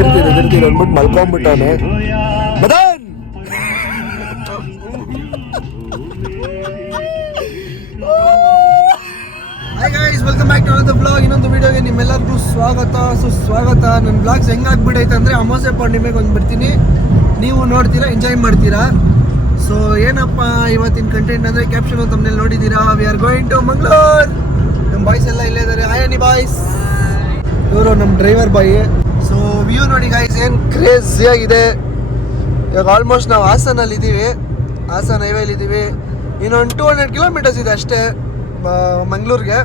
ಎದಿರ್ತೀರಿ ಅಂದ್ಬಿಟ್ಟು ಮಲ್ಕೊಂಡ್ಬಿಟ್ಟವನೆ Madan. Hi guys, welcome back to another blog. ಇನ್ನೊಂದು ವಿಡಿಯೋಗೆ ನಿಮ್ಮೆಲ್ಲರಿಗೂ ಸ್ವಾಗತ ಸುಸ್ವಾಗತ. ನನ್ನ ಬ್ಲಾಗ್ಸ್ ಹೆಂಗಾಗ್ಬಿಟ್ಟೈತೆ ಅಂದರೆ ಅಮಾವಾಸ್ಯೆ ಪೌರ್ಣಿಮೆಗೆ ಒಂದು ಬಿಡ್ತೀನಿ, ನೀವು ನೋಡ್ತೀರಾ, ಎಂಜಾಯ್ ಮಾಡ್ತೀರಾ. ಸೊ ಏನಪ್ಪ ಇವತ್ತಿನ ಕಂಟೆಂಟ್ ಅಂದರೆ ಕ್ಯಾಪ್ಷನ್ ತಮ್ಮನೇಲಿ ನೋಡಿದ್ದೀರಾ, we are going to Mangaluru. ನಮ್ಮ ಬಾಯ್ಸ್ ಎಲ್ಲ ಇಲ್ಲೇ ಇದ್ದಾರೆ. ಹಾಯ್ ಅನಿ ಬಾಯ್ಸ್, ಇವರು ನಮ್ಮ ಡ್ರೈವರ್ ಬಾಯ್. ಸೊ ವ್ಯೂ ನೋಡಿ ಗೈಸ್, ಏನು ಕ್ರೇಜಿಯಾಗಿದೆ. ಇವಾಗ ಆಲ್ಮೋಸ್ಟ್ ನಾವು ಹಾಸನಲ್ಲಿ ಇದ್ದೀವಿ, ಹಾಸನ ಹೈವೇಲಿದ್ದೀವಿ. ಇನ್ನೊಂದು 200 ಕಿಲೋಮೀಟರ್ಸ್ ಇದೆ ಅಷ್ಟೇ ಮಂಗಳೂರಿಗೆ.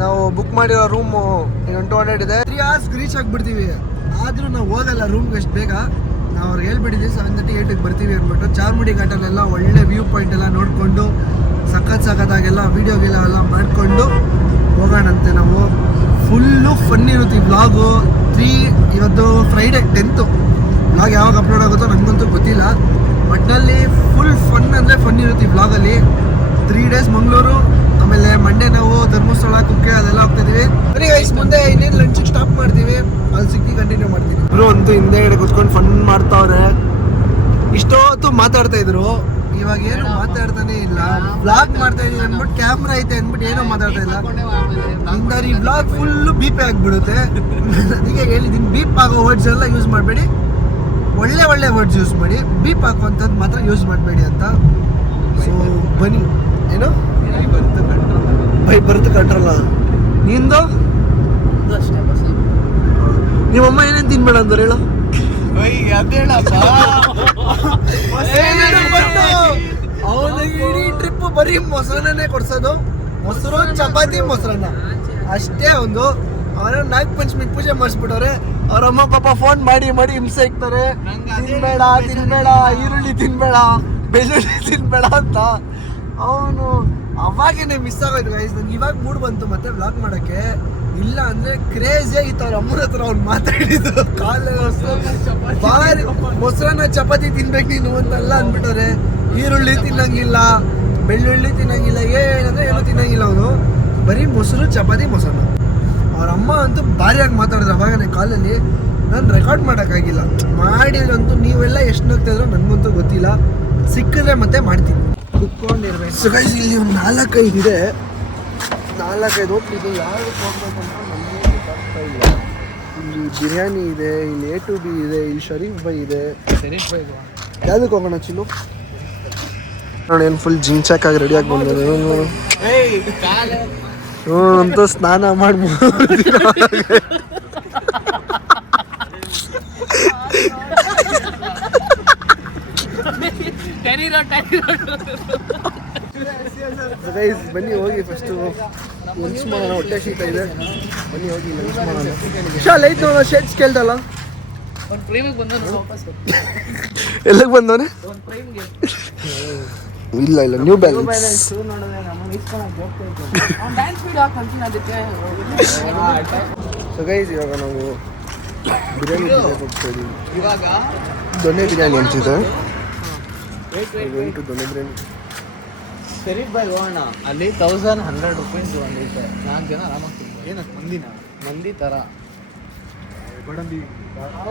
ನಾವು ಬುಕ್ ಮಾಡಿರೋ ರೂಮು ಇನ್ನೊಂದು 200 ಇದೆ. 3 hours ರೀಚ್ ಆಗಿಬಿಡ್ತೀವಿ. ಆದರೂ ನಾವು ಹೋಗಲ್ಲ ರೂಮ್ಗೆ ಎಷ್ಟು ಬೇಗ. ನಾವು ಅವ್ರಿಗೆ ಹೇಳ್ಬಿಟ್ಟಿದ್ದೀವಿ 7:30 8ಕ್ಕೆ ಬರ್ತೀವಿ ಅಂದ್ಬಿಟ್ಟು. ಚಾರ್ಮುಡಿ ಘಾಟಲ್ಲೆಲ್ಲ ಒಳ್ಳೆ ವ್ಯೂ ಪಾಯಿಂಟ್ ಎಲ್ಲ ನೋಡಿಕೊಂಡು ಸಖತ್ತಾಗೆಲ್ಲ ವೀಡಿಯೋಗೆಲ್ಲ ಎಲ್ಲ ಮಾಡಿಕೊಂಡು ಹೋಗೋಣಂತೆ. ನಾವು ಫುಲ್ಲು ಫನ್ ಇರುತ್ತೆ ಈ ವ್ಲಾಗು. ಇವತ್ತು ಫ್ರೈಡೇ 10th. ವ್ಲಾಗ್ ಯಾವಾಗ ಅಪ್ಲೋಡ್ ಆಗುತ್ತೋ ನನಗಂತೂ ಗೊತ್ತಿಲ್ಲ. ಒಟ್ಟಿನಲ್ಲಿ ಫುಲ್ ಫನ್ ಅಂದರೆ ಫನ್ ಇರುತ್ತೆ ಈ ವ್ಲಾಗಲ್ಲಿ. 3 days ಮಂಗಳೂರು, ಆಮೇಲೆ ಮಂಡೇ ನಾವು ಧರ್ಮಸ್ಥಳ, ಕುಕ್ಕೆ ಅದೆಲ್ಲ ಹೋಗ್ತಿದ್ದೀವಿ. ಬರೀ ಗೈಸ್ ಮುಂದೆ ಇನ್ನೇನು ಲಂಚಿಗೆ ಸ್ಟಾಪ್ ಮಾಡ್ತೀವಿ, ಅಲ್ಲಿ ಸಿಕ್ಕಿ ಕಂಟಿನ್ಯೂ ಮಾಡ್ತೀವಿ. ಇಬ್ಬರು ಅಂತೂ ಹಿಂದೆಗಡೆ ಕೂತ್ಕೊಂಡು ಫನ್ ಮಾಡ್ತಾವ್ರೆ. ಇಷ್ಟೊತ್ತು ಮಾತಾಡ್ತಾ ಇದ್ರು, ಇವಾಗ ಏನು ಮಾತಾಡ್ತಾನೆ ಇಲ್ಲ. ವ್ಲಾಗ್ ಮಾಡ್ತಾ ಇದೀವಿ ಅಂದ್ಬಿಟ್ಟು ಕ್ಯಾಮ್ರಾ ಐತೆ ಅಂದ್ಬಿಟ್ಟು ಏನೋ ಮಾತಾಡ್ತಾ ಇಲ್ಲ. ಹಿಂದಾರಿ ಈ ವ್ಲಾಗ್ ಫುಲ್ಲು ಬೀಪೇ ಆಗಿಬಿಡುತ್ತೆ. ಅದಕ್ಕೆ ಹೇಳಿದ್ದೀನಿ, ಬೀಪ್ ಆಗೋ ವರ್ಡ್ಸ್ ಎಲ್ಲ ಯೂಸ್ ಮಾಡಬೇಡಿ, ಒಳ್ಳೆ ವರ್ಡ್ಸ್ ಯೂಸ್ ಮಾಡಿ, ಬೀಪ್ ಹಾಕುವಂಥದ್ದು ಮಾತ್ರ ಯೂಸ್ ಮಾಡಬೇಡಿ ಅಂತ. ಸೊ ಬನ್ನಿ. ಏನು ಬೈ ಬರುತ್ತೆ ಕಂಟ್ರೋಲ್ಲ ನಿಂದು ನಿಮ್ಮಮ್ಮ ಏನೇನು ತಿನ್ಬೇಡ ಅಂದ್ರು ಹೇಳು. ಅವನಿಗೆ ಇಡೀ ಟ್ರಿಪ್ ಬರೀ ಮೊಸರನ್ನೇ ಕೊಡ್ಸೋದು, ಮೊಸರು ಚಪಾತಿ ಮೊಸರನ್ನ ಅಷ್ಟೇ. ಒಂದು ಅವರ ನಾಗ ಪಂಚಮಿಗೆ ಪೂಜೆ ಮಾಡಿಸ್ಬಿಟ್ಟವ್ರೆ. ಅವ್ರಮ್ಮ ಪಾಪ ಫೋನ್ ಮಾಡಿ ಹಿಂಸೆ ಇಕ್ತಾರೆ, ತಿನ್ಬೇಡ ಈರುಳ್ಳಿ ತಿನ್ಬೇಡ, ಬೆಳ್ಳುಳ್ಳಿ ತಿನ್ಬೇಡ ಅಂತ. ಅವನು ಅವಾಗೇನೆ ಮಿಸ್ ಆಗೋಯ್ತು ಗೈಸ್. ನಂಗೆ ಇವಾಗ ಮೂಡ್ ಬಂತು ಮತ್ತೆ ವ್ಲಾಗ್ ಮಾಡೋಕ್ಕೆ. ಇಲ್ಲ ಅಂದರೆ ಕ್ರೇಜಿ ಆಗಿತ್ತು ಅವ್ರ ಅಮ್ಮನ ಹತ್ರ ಅವ್ನು ಮಾತಾಡಿದ್ದು. ಬಾರಿ ಮೊಸರನ್ನ ಚಪಾತಿ ತಿನ್ಬೇಕು ನೀನು ಅಂತೆಲ್ಲ ಅಂದ್ಬಿಟ್ಟವ್ರೆ. ಈರುಳ್ಳಿ ತಿನ್ನಂಗಿಲ್ಲ, ಬೆಳ್ಳುಳ್ಳಿ ತಿನ್ನಂಗಿಲ್ಲ, ಏನಂದರೆ ಏನೂ ತಿನ್ನಂಗಿಲ್ಲ ಅವನು. ಬರೀ ಮೊಸರು ಚಪಾತಿ ಮೊಸರನ್ನ. ಅವ್ರ ಅಮ್ಮ ಅಂತೂ ಭಾರಿಯಾಗಿ ಮಾತಾಡಿದ್ರು ಅವಾಗನೇ ಕಾಲಲ್ಲಿ. ನಾನು ರೆಕಾರ್ಡ್ ಮಾಡೋಕ್ಕಾಗಿಲ್ಲ. ಮಾಡಿದ್ರಂತೂ ನೀವೆಲ್ಲ ಎಷ್ಟು ನಗ್ತಾಯಿದ್ರು ನನಗಂತೂ ಗೊತ್ತಿಲ್ಲ. ಸಿಕ್ಕಿದ್ರೆ ಮತ್ತೆ ಮಾಡ್ತೀನಿ, ಕುತ್ಕೊಂಡಿರ್ಬೇಕು. ಸೊ ಗೈಸ್, ಇಲ್ಲಿ ಒಂದು 4-5 ಇದೆ, 4-5 ಹೋಗ್ತಿದ್ದು. ಯಾರು ಹೋಗ್ಬೇಕಂತ ನಮಗೆ ಗೊತ್ತಾಗ್ತಾ ಇಲ್ಲ. ಇಲ್ಲಿ ಬಿರಿಯಾನಿ ಇದೆ, ಇಲ್ಲಿ A to B ಇದೆ, ಇಲ್ಲಿ ಶರೀಫ್ ಬೈ ಇದೆ. ಯಾವುದಕ್ಕೆ ಹೋಗೋಣ ಚಿನ್ನು? ನೋಡಿ ಏನು ಫುಲ್ ಜಿಮ್ ಚಾಕ್ ಆಗಿ ರೆಡಿಯಾಗಿ ಬಂದಿದೆ ಇವನು. ಅಂತೂ ಸ್ನಾನ ಮಾಡ್ಬೋದು. ಬನ್ನಿ ಹೋಗಿ ಫಸ್ಟು ಲಂಚ್ ಮಾಡೋಣ. ಹೊಟ್ಟೆ ಶೀತ ಇದೆ, ಬನ್ನಿ ಹೋಗಿ ಲಂಚ್ ಮಾಡೋಣ. ಶಾಲೆ ಐತೆ ನೋಡ, ಶೇಟ್ಸ್ ಕೇಳ್ದಲ್ಲ. ಎಲ್ಲಿಗೆ ಬಂದವನೆ? ಇಲ್ಲ ನ್ಯೂ ಬ್ಯಾಲೆನ್ಸ್. ಸೊ ಗೈಸ್, ಇವಾಗ ನಾವು ಬಿರಿಯಾನಿ ಹೋಗ್ತಾ ಇದೀವಿ. ದೊಣ್ಣೆ ಬಿರಿಯಾನಿ ಅಂತಿದೆ. ದೊಣ್ಣೆ ಬಿರಿಯಾನಿ ಶರೀಫ್ ಬಾಯ್ ಹೋಗೋಣ. ಅಲ್ಲಿ 1100 rupees ಒಂದಿತ್ತು. 4 ಜನ ಆರಾಮಾಗಿ ಏನಕ್ಕೆ ಮಂದಿ ಥರ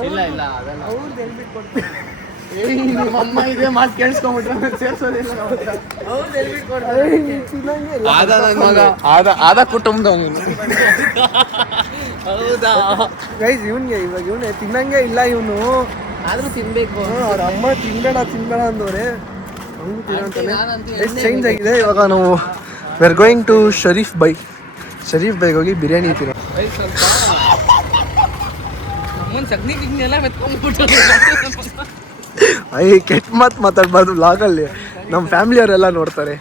ಇಲ್ಲ ಅದೆಲ್ಲ ಅವ್ರದ್ದು ಹೇಳ್ಬಿಟ್ಟು ಕೊಡ್ತಾರೆ. ನಮ್ಮಮ್ಮ ಇದೇ ಮಾತು ಕೇಳಿಸ್ಕೊಂಡ್ಬಿಟ್ರೆ ಸೇರ್ಸೋದಿಲ್ಲ. ಅವ್ರದ್ದು ಹೇಳ್ಬಿಟ್ಟು ಕೊಡ್ತಾರೆ. ಆದ ಕುಟುಂಬದವನು. ಹೌದಾ ಗೈಸ್, ಇವನೇ ತಿನ್ನಂಗೆ ಇಲ್ಲ. ಇವನು ಆದ್ರೂ ತಿನ್ಬೇಕು. ಅವ್ರ ಅಮ್ಮ ತಿನ್ಬೇಡ ಅಂದವ್ರೆ, ಅವನು ತಿನ್ನಂತಾನೆ. ಎಷ್ಟು ಚೇಂಜ್ ಆಗಿದೆ. ಇವಾಗ ನಾವು we are going to Sharif ಬೈಗೆ ಹೋಗಿ ಬಿರಿಯಾನಿ ತಿನ್ನೋ. ಕೆಟ್ಟ ಮಾತಾಡ್ಬಾರ್ದು ವ್ಲಾಗಲ್ಲಿ, ನಮ್ಮ ಫ್ಯಾಮಿಲಿ ಅವರೆಲ್ಲ ನೋಡ್ತಾರೆ.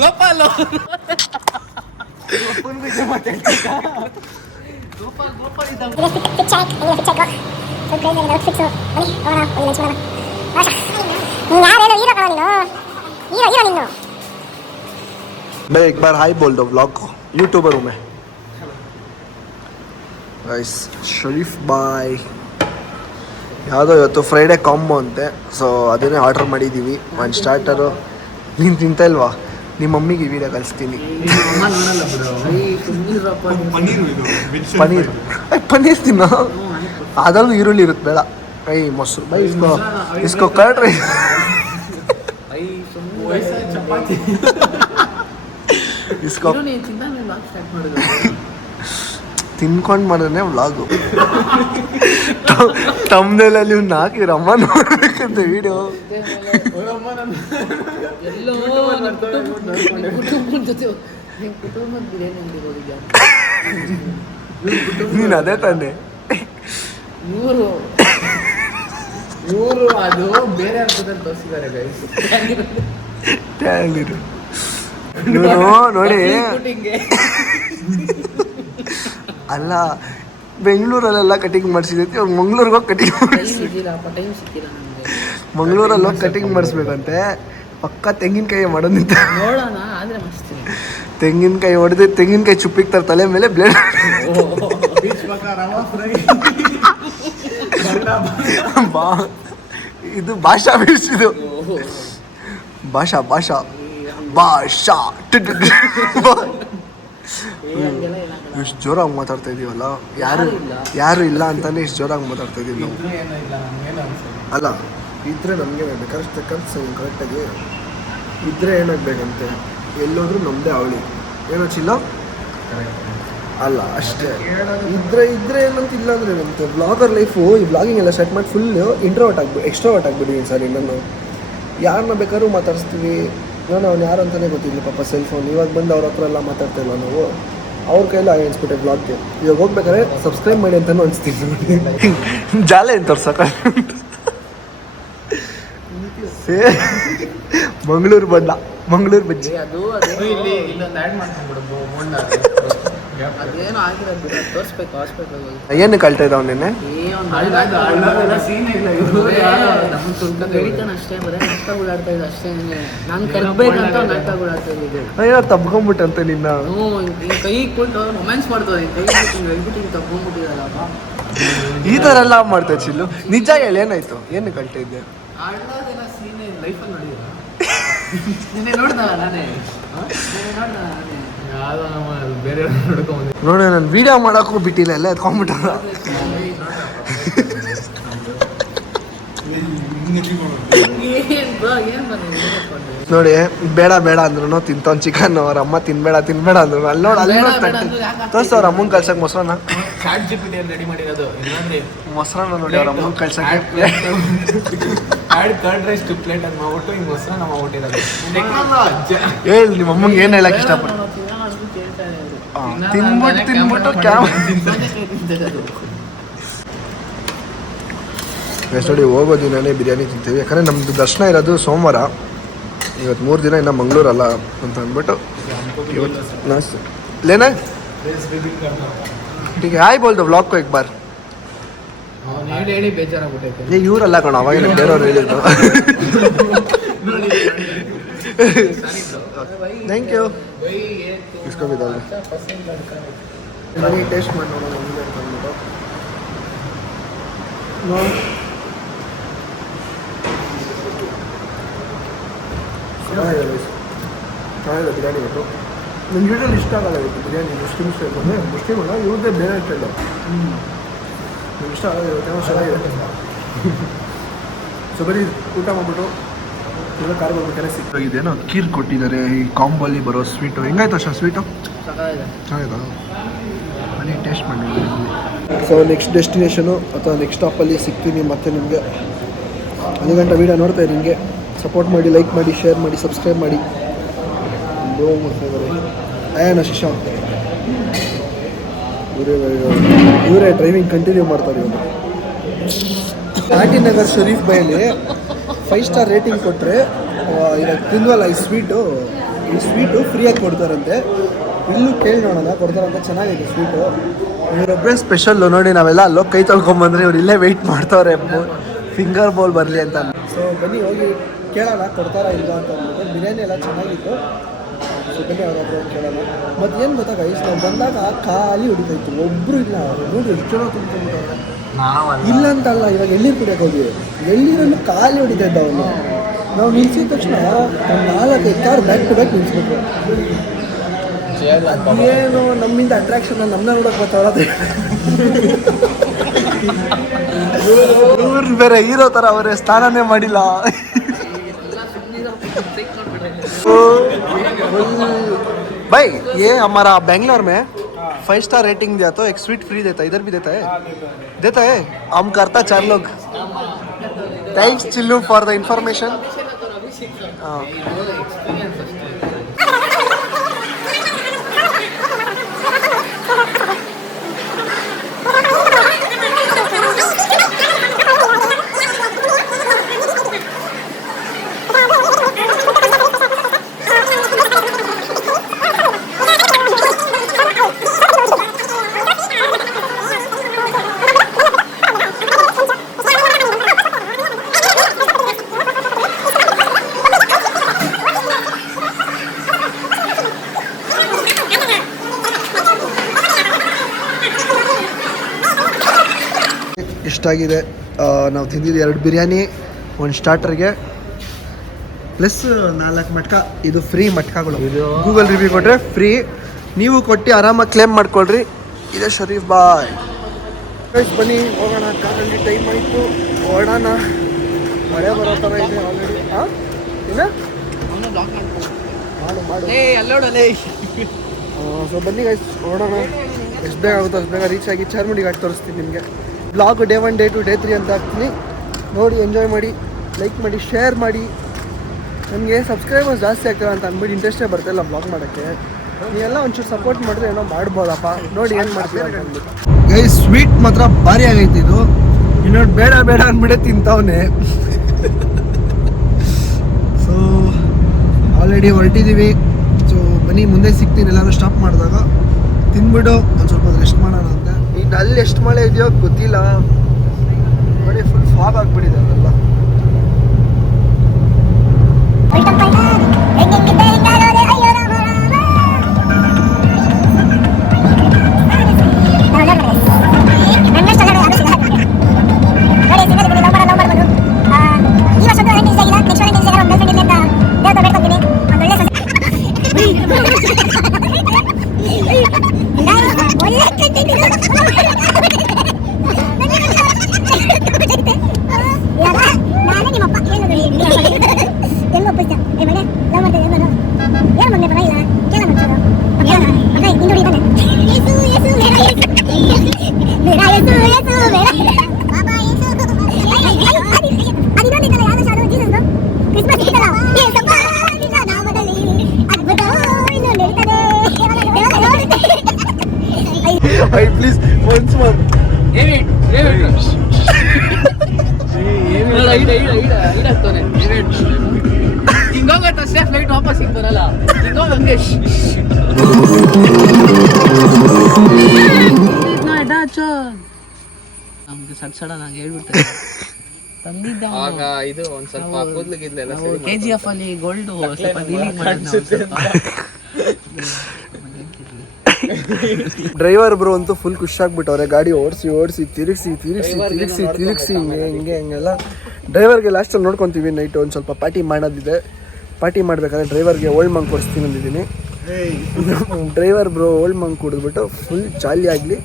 ಗೋಪಾಲ್ मैं एक बार हाई बोल दो व्लॉग को, यूट्यूबर हूँ मैं. गाइस, ಶರೀಫ್ ಬಾಯ್ ಯಾವುದೋ ಇವತ್ತು ಫ್ರೈಡೇ ಕಾಂಬೋ ಅಂತೆ. ಸೊ ಅದನ್ನೇ ಆರ್ಡರ್ ಮಾಡಿದ್ದೀವಿ. ಒಂದು ಸ್ಟಾರ್ಟರು. ನೀನು ತಿಂತಾ ಇಲ್ವಾ? ನಿಮ್ಮ ಮಮ್ಮಿಗೆ ಈ ವಿಡಿಯೋ ಕಳಿಸ್ತೀನಿ. ಅಮ್ಮ ನೋಡಲ್ಲ ಬಿಡು. ಪನ್ನೀರ್ ಪನ್ನೀರ್ ತಿನ್ನೋ, ಅದರಲ್ಲೂ ಈರುಳ್ಳಿ ಇರುತ್ತೆ ಬೇಡ. ಮೊಸರು ಬೈ ಇಸ್ಕೋ ಕರ್ಡ್ ರೈಸ್. ಚಪಾತಿ ಇಸ್ಕೋ ತಿನ್ಕೊಂಡು ಮಾಡಿದ್ರೆ ವ್ಲಾಗು. ತಮ್ಮನೇಲಲ್ಲಿ ಇವ್ನು ಹಾಕಿರ ಅಮ್ಮ ನೋಡ್ಬೇಕಂತ ವಿಡಿಯೋ. ನೀನು ಅದೇ ತಾನೆ ಇವರು ಅದು ಬೇರೆ ಅರ್ಥದಲ್ಲಿ ತೋರಿಸಿದ್ದಾರೆ ಗೈಸ್. ಇವನು ನೋಡಿ ಅಲ್ಲ ಬೆಂಗಳೂರಲ್ಲೆಲ್ಲ ಕಟಿಂಗ್ ಮಾಡಿಸಿದೈತಿ, ಅವ್ರು ಮಂಗ್ಳೂರಿಗೆ ಹೋಗಿ ಕಟಿಂಗ್ ಮಂಗ್ಳೂರಲ್ಲಿ ಹೋಗಿ ಕಟಿಂಗ್ ಮಾಡಿಸ್ಬೇಕಂತೆ. ಪಕ್ಕ ತೆಂಗಿನಕಾಯಿ ಮಾಡೋದಂತ. ತೆಂಗಿನಕಾಯಿ ಹೊಡೆದು ತೆಂಗಿನಕಾಯಿ ಚುಪ್ಪಿಕ್ತಾರೆ ತಲೆ ಮೇಲೆ ಬ್ಲೇಡ್. ಇದು ಭಾಷಾ ಬಿಡಿಸಿದು. ಭಾಷಾ ಭಾಷಾ ಭಾಷಾ ಇಷ್ಟು ಜೋರಾಗಿ ಮಾತಾಡ್ತಾ ಇದೀವಲ್ಲ, ಯಾರು ಇಲ್ಲ ಅಂತಾನೆ ಇಷ್ಟು ಜೋರಾಗಿ ಮಾತಾಡ್ತಾ ಇದೀವಿ ನಾವು. ಅಲ್ಲ ಇದ್ರೆ ನಮಗೆ ಬೇಕಾದಷ್ಟು ಕರೆಕ್ಟಾಗಿ ಇದ್ರೆ ಏನಾಗಬೇಕಂತೆ, ಎಲ್ಲೋದ್ರೂ ನಮ್ಮದೇ ಅವಳಿ ಏನೋ ಚಿಲ್ಲ ಅಲ್ಲ ಅಷ್ಟೇ. ಇದ್ರೆ ಏನಂತ ಇಲ್ಲ ಅಂದರೆ ಏನಂತೆ ಬ್ಲಾಗರ್ ಲೈಫು. ಈ ಬ್ಲಾಗಿಂಗ್ ಎಲ್ಲ ಸೆಟ್ ಮಾಡಿ ಫುಲ್ ಇಂಟ್ರೋವರ್ಟ್ ಎಕ್ಸ್ಟ್ರೋವರ್ಟ್ ಆಗಿಬಿಟ್ಟಿದ್ದೀನಿ ಸರ್. ಇನ್ನೂ ಯಾರನ್ನ ಬೇಕಾದ್ರೂ ಮಾತಾಡಿಸ್ತೀವಿ. ನಾನು ಅವ್ನು ಯಾರು ಅಂತಲೇ ಗೊತ್ತಿಲ್ಲ ಪಾಪ. ಸೆಲ್ ಫೋನ್ ಇವಾಗ ಬಂದು ಅವ್ರ ಹತ್ರ ಎಲ್ಲ ಮಾತಾಡ್ತಾ ಇಲ್ಲ ನಾವು. ಅವ್ರ ಕೈಯಲ್ಲಿ ಅನಿಸ್ಬಿಟ್ಟೆ ಬ್ಲಾಗ್ಗೆ. ಇವಾಗ ಹೋಗ್ಬೇಕಾದ್ರೆ ಸಬ್ಸ್ಕ್ರೈಬ್ ಮಾಡಿ ಅಂತಲೂ ಅನಿಸ್ತೀವಿ ನೋಡಿ. ಜಾಲೆ ಅಂತ ತೋರ್ಸಕ ಮಂಗಳೂರು ಬಣ್ಣ, ಮಂಗಳೂರು ಬಜ್ಜಿ. ಅದು ಇಲ್ಲಿ ಇಲ್ಲೊಂದು ಆ್ಯಡ್ ಮಾಡ್ಕೊಂಡ್ಬಿಡು. ಅದೇನೋ ಆಗಿರೋದು ತೋರಿಸ್ಬೇಕು ಹಾಸ್ಪಿಟಲ್. ಏನು ಕಳ್ತಾ ಇದ್ದಾವ ನಿನ್ನೆ? ಅಷ್ಟೇ ಬರೀ ನಾಟಕ ಓಡಾಡ್ತಾ ಇದ್ದ ಅಷ್ಟೇ. ನಾನು ಕರ್ಬೇಕಂತ ನಾಟಕ ಓಡಾಡ್ತಾ ಇದ್ದಿದ್ದು. ಏನೋ ತಬ್ಕೊಂಬಿಟ್ಟಂತೆ ನಿನ್ನ. ಕೈ ಕೊಟ್ಟು ರೊಮ್ಯಾನ್ಸ್ ಮಾಡ್ತಾರೆ. ಕೈ ಹೇಳ್ಬಿಟ್ಟು ತಬ್ಕೊಂಡ್ಬಿಟ್ಟಿದಾರಪ್ಪ. ಈ ಥರ ಎಲ್ಲ ಮಾಡ್ತಾ ಚಿಲ್ಲು. ನಿಜ ಹೇಳಿ ಏನಾಯ್ತು? ಏನು ಕಳ್ತಾ ಇದ್ದೆ? ಅಣ್ಣದೆಲ್ಲ ಸೀನೆ ಲೈಫಲ್ಲಿ ನೋಡಿದ. ನಿನ್ನೆ ನೋಡ್ದಲ್ಲ ನಾನೇ. ಬೇರೆ ನೋಡಿ ನಾನು ವಿಡಿಯೋ ಮಾಡೋಕ್ಕೂ ಬಿಟ್ಟಿಲ್ಲ, ಎಲ್ಲ ಎತ್ಕೊಂಡ್ಬಿಟ್ಟಾರ. ನೋಡಿ ಬೇಡ ಬೇಡ ಅಂದ್ರು ತಿಂತವ್ನು ಚಿಕನ್. ಅವ್ರ ಅಮ್ಮ ತಿನ್ಬೇಡ ಅಂದ್ರು. ಅಲ್ಲಿ ನೋಡಿ ಅಲ್ಲಿ ತೋರಿಸ ಅವ್ರ ಅಮ್ಮನ ಕಳ್ಸಕ್ಕೆ ಮೊಸರನ್ನ ರೆಡಿ ಮಾಡಿರೋದು. ಮೊಸರನ್ನ ನೋಡಿ ಅವ್ರ ಅಮ್ಮನ ಕಳ್ಸಕ್ಕೆ ಕರ್ಡ್ ರೈಸ್ 2 ಪ್ಲೇಟ್ ಅಂತ ಮಾಡ್ಬಿಟ್ಟು ಹಿಂಗೆ ಮೊಸರನ್ನ ಮಾಡ್ಬಿಟ್ಟಿರೋದು. ಹೇಳಿ ನಿಮ್ಮ ಅಮ್ಮಂಗೆ ಏನು ಹೇಳಕ್ಕೆ ಇಷ್ಟಪಟ್ಟು ತಿನ್ಬಿಟ್ಟು ಎಷ್ಟು ನೋಡಿ ಹೋಗೋ ದಿನನೇ ಬಿರಿಯಾನಿ ತಿಂತೀವಿ. ಯಾಕಂದರೆ ನಮ್ಮದು ದರ್ಶನ ಇರೋದು ಸೋಮವಾರ. ಇವತ್ತು 3 ದಿನ ಇನ್ನು ಮಂಗಳೂರಲ್ಲ ಅಂತ ಅಂದ್ಬಿಟ್ಟು ಇವತ್ತು लेना ठीक है हाय बोल दो व्लॉग को एक बार. ಹೇಳಿ ಬೇಜಾರಾಗ್ಬಿಟ್ಟೈತೆ. ಇವರಲ್ಲ ಕಣ ಅವಾಗ ಬೇರೆಯವ್ರು ಹೇಳಿದ್ದು. Thank you. इसको भी डाल बनी टेस्ट ಮಾಡಿ ನೋಡೋಣ ಹೆಂಗಿದೆ ಅಂತ ಅಂದ್ಬಿಟ್ಟು. ಚೆನ್ನಾಗಿದೆ ಬಿರಿಯಾನಿ. ಇವತ್ತು ನನ್ನ ಯೂಟ್ಯೂಬ್ ಇಷ್ಟ ಆಗಲ್ಲ. ಇವತ್ತು ಬಿರಿಯಾನಿ ಮುಸ್ಲಿಮ್ ಸ್ಟೈಲ್ ಅಂದರೆ ಮುಸ್ಲಿಮ್ ಅಲ್ಲ, ಇವ್ರದ್ದೇ ಬೇರೆ ಸ್ಟೈಲು. ನಿಮ್ಗೆ ಇಷ್ಟ ಆಗಲ್ಲ. ಇವತ್ತು ಚೆನ್ನಾಗಿದೆ. ಸೊ ಬರೀ ಊಟ ಮಾಡ್ಬಿಟ್ಟು ಎಲ್ಲ ಕಾರ್ ಬರ್ಬೇಕಾದ್ರೆ ಸಿಕ್ಕಿದೇನೋ ಖೀರ್ ಕೊಟ್ಟಿದ್ದಾರೆ. ಈ ಕಾಂಬೋಲಿ ಬರೋ ಸ್ವೀಟು ಹೆಂಗಾಯ್ತು ಅಷ್ಟ ಸ್ವೀಟು? ಚೆನ್ನಾಗಿದಾ? ಬನ್ನಿ ಟೇಸ್ಟ್ ಮಾಡಿ. ಸೊ ನೆಕ್ಸ್ಟ್ ಡೆಸ್ಟಿನೇಷನು ಅಥವಾ ನೆಕ್ಸ್ಟ್ ಸ್ಟಾಪಲ್ಲಿ ಸಿಗ್ತೀನಿ ಮತ್ತೆ ನಿಮಗೆ. 1 ಗಂಟೆ ವೀಡಿಯೋ ನೋಡ್ತಾ ಇರಿ. ಹಿಂಗೆ ಸಪೋರ್ಟ್ ಮಾಡಿ, ಲೈಕ್ ಮಾಡಿ, ಶೇರ್ ಮಾಡಿ, ಸಬ್ಸ್ಕ್ರೈಬ್ ಮಾಡಿ. ಮಾಡ್ತಾ ಇದ್ದಾರೆ ಅಯ್ಯನ ಶಿಶಾ. ಇವರೇ ಡ್ರೈವಿಂಗ್ ಕಂಟಿನ್ಯೂ ಮಾಡ್ತಾರೆ. ಇವರು ಆಂಟಿನಗರ್ ಶರೀಫ್ ಬೈಲಿ 5 ಸ್ಟಾರ್ ರೇಟಿಂಗ್ ಕೊಟ್ಟರೆ ಇವಾಗ ತಿಂದ್ವಲ್ಲ ಈ ಸ್ವೀಟು ಫ್ರೀಯಾಗಿ ಕೊಡ್ತಾರಂತೆ. ಇಲ್ಲೂ ಕೇಳಿ ನೋಡೋಣ ಕೊಡ್ತಾರಂತೆ. ಚೆನ್ನಾಗಿದೆ ಸ್ವೀಟು. ಇವರೊಬ್ಬರೇ ಸ್ಪೆಷಲ್ಲು ನೋಡಿ. ನಾವೆಲ್ಲ ಅಲ್ಲೋಗಿ ಕೈ ತೊಳ್ಕೊಂಬಂದ್ರೆ ಇವ್ರು ಇಲ್ಲೇ ವೆಯ್ಟ್ ಮಾಡ್ತಾವ್ರೆ ಫಿಂಗರ್ ಬೌಲ್ ಬರಲಿ ಅಂತ. ಸೊ ಬನ್ನಿ ಹೋಗಿ ಕೇಳೋಣ ಕೊಡ್ತಾರಾ ಇಲ್ಲ ಅಂತ ಅಂದ್ಬಿಟ್ಟು. ಬಿರಿಯಾನಿ ಎಲ್ಲ ಚೆನ್ನಾಗಿತ್ತು. ಸೊ ಬನ್ನಿ ಅವ್ರ ಹತ್ರ ಕೇಳೋಣ. ಮತ್ತು ಏನು ಗೊತ್ತಾ ಗೈಸ್, ನಾವು ಬಂದಾಗ ಖಾಲಿ ಹೊಡಿತಾಯಿತ್ತು, ಒಬ್ಬರು ಇಲ್ಲ. ನೋಡಿ ಎಷ್ಟು ಜನ ತುಂಬ್ಕೊಂಡ್ಬಿಟ್ಟವ್ರೆ. ಇಲ್ಲ ಅಂತಲ್ಲ, ಇವಾಗ ಎಳ್ಳೀರು ಕುಡಿಯೋಕೆ ಹೋಗಿ ಎಳ್ಳೀರನ್ನು ಖಾಲಿ ಹೊಡಿತಾ ಇದ್ದ ಅವನು. ನಾವು ನಿಲ್ಸಿದ ತಕ್ಷಣ ಒಂದು 4-5 ಕಾರ್ ಬ್ಯಾಕ್ ಟು ಬ್ಯಾಕ್ ನಿಲ್ಸ್ಬೇಕು. ಏನು ನಮ್ಮಿಂದ ಅಟ್ರಾಕ್ಷನ್ ನಮ್ಮನ್ನ ನೋಡೋಕೆ ಬರ್ತಾವ್ರ. ಇವ್ರು ಬೇರೆ ಹೀರೋ ಥರ ಅವರೇ ಸ್ನಾನನೇ ಮಾಡಿಲ್ಲ. भाई ये हमारा बेंगलोर में 5 स्टार रेटिंग दिया तो एक स्वीट फ्री देता है, इधर भी देता है हम करता 4 लोग. Thanks Chillu for the information. ಇಷ್ಟಾಗಿದೆ. ನಾವು ತಿಂದಿದ್ದು 2 ಬಿರಿಯಾನಿ, 1 ಸ್ಟಾರ್ಟರ್ಗೆ ಪ್ಲಸ್ 4 ಮಟ್ಕ. ಇದು ಫ್ರೀ ಮಟ್ಕಗಳು. ಗೂಗಲ್ ರಿವ್ಯೂ ಕೊಟ್ಟರೆ ಫ್ರೀ, ನೀವು ಕೊಟ್ಟು ಆರಾಮಾಗಿ ಕ್ಲೇಮ್ ಮಾಡ್ಕೊಳ್ರಿ. ಇದೆ ಶರೀಫ್ ಬಾಯ್. ಬನ್ನಿ ಹೋಗೋಣ. ಕಾರಲ್ಲಿ ಟೈಮ್ ಆಯಿತು, ಹೊರಡೋಣ. ಮಳೆ ಬರೋ ಥರ ಇದೆ ಆಲ್ರೆಡಿ. ಹಾಂ ಇಲ್ಲ ಸೊ ಬನ್ನಿ ಗೈಸ್ ಹೊರಡೋಣ. ಎಷ್ಟು ಬೇಗ ಆಗುತ್ತೋ ಅಷ್ಟು ಬೇಗ ರೀಚ್ ಆಗಿ ಚಾರ್ಮುಡಿ ಘಾಟ್ ತೋರಿಸ್ತೀನಿ ನಿಮಗೆ. ಬ್ಲಾಗ್ ಡೇ 1 ಡೇ 2 ಡೇ 3 ಅಂತ ಹಾಕ್ತೀನಿ. ನೋಡಿ ಎಂಜಾಯ್ ಮಾಡಿ, ಲೈಕ್ ಮಾಡಿ, ಶೇರ್ ಮಾಡಿ. ನನಗೆ ಸಬ್ಸ್ಕ್ರೈಬರ್ಸ್ ಜಾಸ್ತಿ ಆಗ್ತವೆ ಅಂತ ಅಂದ್ಬಿಟ್ಟು ಇಂಟ್ರೆಸ್ಟೇ ಬರ್ತಾಯಿಲ್ಲ ಬ್ಲಾಗ್ ಮಾಡೋಕ್ಕೆ. ನೀವೆಲ್ಲ ಒಂಚೂರು ಸಪೋರ್ಟ್ ಮಾಡಿದ್ರೆ ಏನೋ ಮಾಡ್ಬೋದಪ್ಪ. ನೋಡಿ ಏನು ಮಾಡ್ತೀರಾ ಅಂತ ಅಂದ್ಬಿಟ್ಟು. ಗೈಸ್ ಸ್ವೀಟ್ ಮಾತ್ರ ಭಾರಿ ಆಗೈತೆ ಇದು. ಇನ್ನೊಂದು ಬೇಡ ಬೇಡ ಅಂದ್ಬಿಟ್ಟೆ ತಿಂತವನೆ. ಸೊ ಆಲ್ರೆಡಿ ಹೊರಟಿದ್ದೀವಿ. ಸೊ ಬನ್ನಿ ಮುಂದೆ ಸಿಗ್ತೀನಿ ಎಲ್ಲರೂ ಸ್ಟಾಪ್ ಮಾಡಿದಾಗ. ತಿಂದ್ಬಿಟ್ಟು ಒಂದು ಸ್ವಲ್ಪ ರೆಸ್ಟ್ ಮಾಡೋಣ ಅಂತ. ಇನ್ನು ಅಲ್ಲಿ ಎಷ್ಟು ಮಳೆ ಇದೆಯೋ ಗೊತ್ತಿಲ್ಲ. ನೋಡಿ ಫುಲ್ ಫಾಗ್ ಆಗಿಬಿಟ್ಟಿದೆ ಅದೆಲ್ಲ. Please, once more. ಹಿಂಗೋಗತ್ತಷ್ಟೇ ಫ್ಲೈಟ್ ವಾಪಸ್ ಸಿಗ್ತಾರಲ್ಲ ಹಿಂಗೋ ಮಂಗೇಶ್. ನಮ್ಗೆ ಸಡನ್ ಆಗಿ ಹೇಳ್ಬಿಡ್ತಾರೆ ತಂದಿದ್ದ ಆಗ ಇದು ಒಂದ್ ಸ್ವಲ್ಪ ಕೂದಲಿಗಿದ್ಲೆಲ್ಲ KGF ಅಲ್ಲಿ ಗೋಲ್ಡ್ ಸ್ವಲ್ಪ ಡೀಲಿಂಗ್ ಮಾಡಿದ್ದೆ. ಡ್ರೈವರ್ ಬ್ರೋ ಅಂತೂ ಫುಲ್ ಖುಷಿ ಆಗ್ಬಿಟ್ಟವ್ರೆ. ಗಾಡಿ ಓಡಿಸಿ ತಿರುಗಿಸಿ ಹಿಂಗೆಲ್ಲ. ಡ್ರೈವರ್ಗೆ ಲಾಸ್ಟಲ್ಲಿ ನೋಡ್ಕೊತೀವಿ. ನೈಟ್ ಒಂದು ಸ್ವಲ್ಪ ಪಾರ್ಟಿ ಮಾಡೋದಿದೆ. ಪಾರ್ಟಿ ಮಾಡಬೇಕಾದ್ರೆ ಡ್ರೈವರ್ಗೆ ಓಲ್ಡ್ ಮಂಕ್ ಕೊಡಿಸ್ತೀನಿ ಅಂದಿದ್ದೀನಿ. ಡ್ರೈವರ್ ಬ್ರೋ ಓಲ್ಡ್ ಮಂಕ್ ಕುಡಿದ್ಬಿಟ್ಟು ಫುಲ್ ಜಾಲಿ ಆಗಲಿ.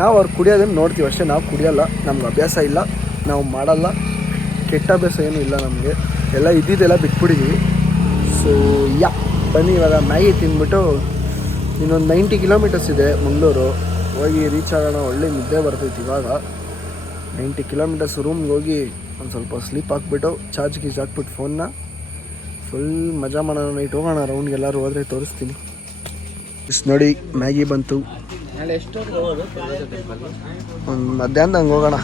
ನಾವು ಅವ್ರು ಕುಡಿಯೋದನ್ನು ನೋಡ್ತೀವಿ ಅಷ್ಟೇ. ನಾವು ಕುಡಿಯೋಲ್ಲ, ನಮ್ಗೆ ಅಭ್ಯಾಸ ಇಲ್ಲ, ನಾವು ಮಾಡಲ್ಲ. ಕೆಟ್ಟ ಅಭ್ಯಾಸ ಏನೂ ಇಲ್ಲ ನಮಗೆ. ಎಲ್ಲ ಇದ್ದಿದ್ದೆಲ್ಲ ಬಿಟ್ಬಿಟ್ಟಿದ್ದೀವಿ. ಸೊ ಬನ್ನಿ ಇವಾಗ ಮ್ಯಾಗಿ ತಿಂದ್ಬಿಟ್ಟು ಇನ್ನೊಂದು 90 ಕಿಲೋಮೀಟರ್ಸ್ ಇದೆ ಮಂಗಳೂರು. ಹೋಗಿ ರೀಚ್ ಆಗೋಣ. ಒಳ್ಳೆ ನಿದ್ದೆ ಬರ್ತೈತಿ ಇವಾಗ. 90 ಕಿಲೋಮೀಟರ್ಸ್ ರೂಮ್ಗೆ ಹೋಗಿ ಒಂದು ಸ್ವಲ್ಪ ಸ್ಲೀಪ್ ಹಾಕ್ಬಿಟ್ಟು ಚಾರ್ಜ್ ಹಾಕ್ಬಿಟ್ಟು ಫೋನ್ನ ಫುಲ್ ಮಜಾ ಮಾಡೋಣ. ನೈಟ್ ಹೋಗೋಣ ರೌಂಡ್ಗೆ. ಎಲ್ಲರೂ ಹೋದರೆ ತೋರಿಸ್ತೀನಿ. ನೋಡಿ ಮ್ಯಾಗಿ ಬಂತು. ಒಂದು ಮಧ್ಯಾಹ್ನ ಹಂಗೆ ಹೋಗೋಣ.